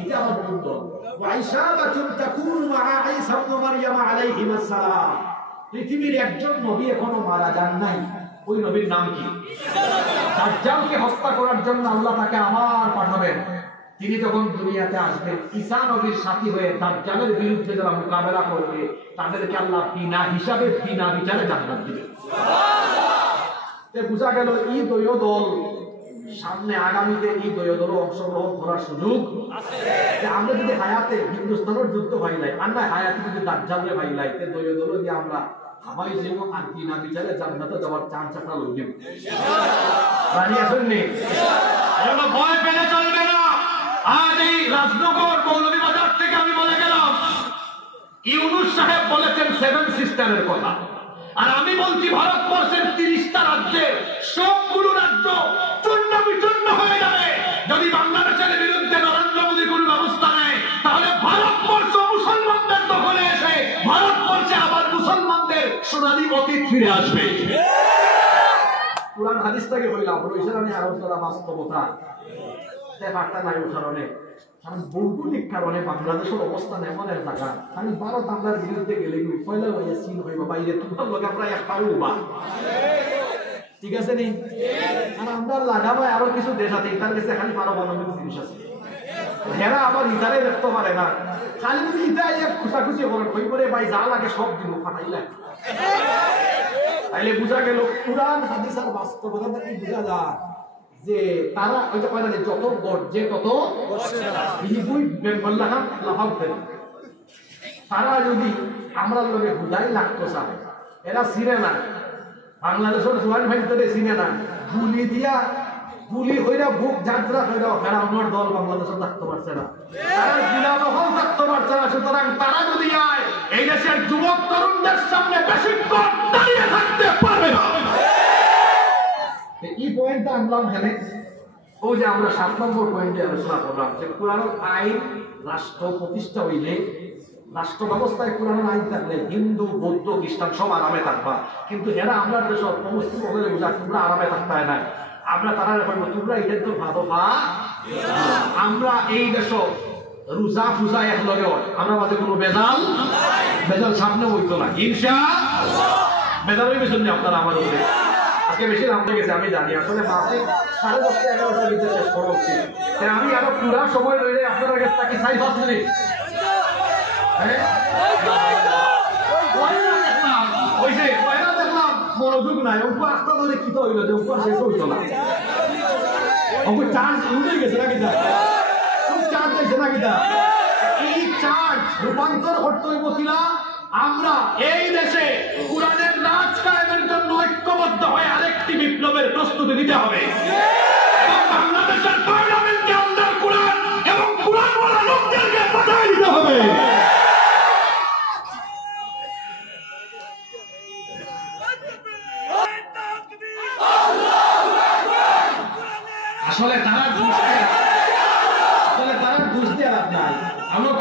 এটা আমার কোন দল? ওয়াইসাবাতুন তাকুনু মা ঈসা ইবনে মারইয়াম আলাইহিস সালাম। পৃথিবীর একজন নবী এখনো মারা যান নাই, ওই নবীর নাম কি? দাজ্জালকে হত্যা করার জন্য আল্লাহ তাকে আবার পাঠাবেন। তিনি যখন দুনিয়াতে আসবেন, ঈসা নবীর সাথী হয়ে দাজ্জালের বিরুদ্ধে যারা মোকাবেলা করবে তাদেরকে আল্লাহ বিনা হিসাবে বিনা বিচারে জান্নাত দিবেন। বোঝা গেল এই দ্বৈত দল সামনে আগামীতে এই দ্বৈত দল অংশগ্রহণ করার সুযোগ আছে। আমরা যদি হায়াতে হিন্দুস্তানের যুদ্ধ ভাইলাই আর না হায়াতে যদি দাজ্জালকে ভাইলাই তে দ্বৈত দল দিয়ে আমরা হাবাই যাব আর বিনা বিচারে জান্নাতে যাওয়ার চান্স একটা লইব। রানি আসেন নি, এগুলো ভয় পেলে চলবে না। আজ এই রাজনগর মৌলভীবাজার থেকে আমি বলে গেলাম, ইউনূস সাহেব বলেছেন 7 সিস্টারের কথা, আর আমি বলছি ভারতবর্ষের 30টা রাজ্যে সবগুলো রাজ্য চূর্ণ বিচূর্ণ হয়ে যাবে যদি বাংলাদেশের বিরুদ্ধে নরেন্দ্র মোদী কোনো ব্যবস্থা নেয়। তাহলে ভারতবর্ষ মুসলমানদের দখলে এসে ভারতবর্ষে আবার মুসলমানদের সোনালী অতীত ফিরে আসবে। কুরআন হাদিস থেকে কইলাম রইছেন আমি আরো যারা বাস্তবতা দেখাটা নাই কারণে, কারণ ভৌগোলিক কারণে বাংলাদেশের অবস্থান এমন এক জায়গা আমি ভারত আমরার বিরুদ্ধে গেলে পয়লা হইয়া চীন হইব বাইরে তোমার লোক আমরা একটাও বা ঠিক আছে নি। আর আমরা লাগাবো আরো কিছু দেশ আছে ইতার কাছে খালি পারমাণবিক জিনিস আছে, হেরা আবার ইতারে দেখতে পারে না, খালি যদি ইতাই এক খুশাখুশি করেন হই করে ভাই যা লাগে সব দিব ফাটাইলেন। তাইলে বোঝা গেল কুরআন হাদিস আর বাস্তবতা কি বোঝা যায় যে তারা ওইটা কয় না যত গর্জে তত হিবুই বেঙ্গল লাগাম লাফাতে। তারা যদি আমরা লগে বুঝাই লাগতো স্যার এরা চিনে না, বাংলাদেশের জোয়ান ভাইদের চিনে না, গুলি দিয়া গুলি হইরা বুক যাত্রা হইরা ফেরা আমার দল বাংলাদেশে থাকতে পারছে না, তারা জিলা দখল থাকতে পারছে না। সুতরাং তারা যদি আয় এই দেশের যুবক তরুণদের সামনে বেশিক্ষণ দাঁড়িয়ে থাকতে পারবে না। এই পয়েন্টটা আনলাম হেলে ও যে আমরা 7 নম্বর পয়েন্টে আলোচনা করলাম যে কোরআন আইন রাষ্ট্র প্রতিষ্ঠা হইলে রাষ্ট্র ব্যবস্থায় কোরআন আইন থাকলে হিন্দু বৌদ্ধ খ্রিস্টান সব আরামে থাকবা, কিন্তু এরা আমরা দেশের সমস্ত বলে বোঝা তোমরা আরামে থাকতে হয় না, আমরা তারা বলবো তোমরা এটা তো ভালো পা। আমরা এই দেশ রোজা ফুজা এক লগে আমরা মাঝে কোনো বেজাল বেজাল সামনে হইতো না, ইনশাআল্লাহ বেজালের পেছনে আপনারা আমার উপরে আজকে বেশি নাম গেছে আমি জানি, আসলে মাসে 10:30 11টার ভিতরে শেষ করা উচিত। তাই আমি আরো পুরা সময় রইলে আপনাদের কাছে তাকে 5 মিনিট দেখলাম মনোযোগ নাই, অঙ্ক আস্তা ধরে কি হইল যে অঙ্ক শেষ হইতো না, অঙ্ক চার্জ উঠে গেছে নাকি চার্জ হয়েছে নাকি এই চার্জ রূপান্তর করতে হইব কিনা আমরা এই দেশে কোরআনের রাজ কায়েমের জন্য ঐক্যবদ্ধ হয়ে আরেকটি বিপ্লবের প্রস্তুতি নিতে হবে এবং বাংলাদেশের পার্লামেন্টে আমরা কোরআন এবং কোরআনওয়ালা লোকদেরকে বাঁচাই দিতে হবে। আসলে তারা ঘুষ দেওয়ার নাই, আমরা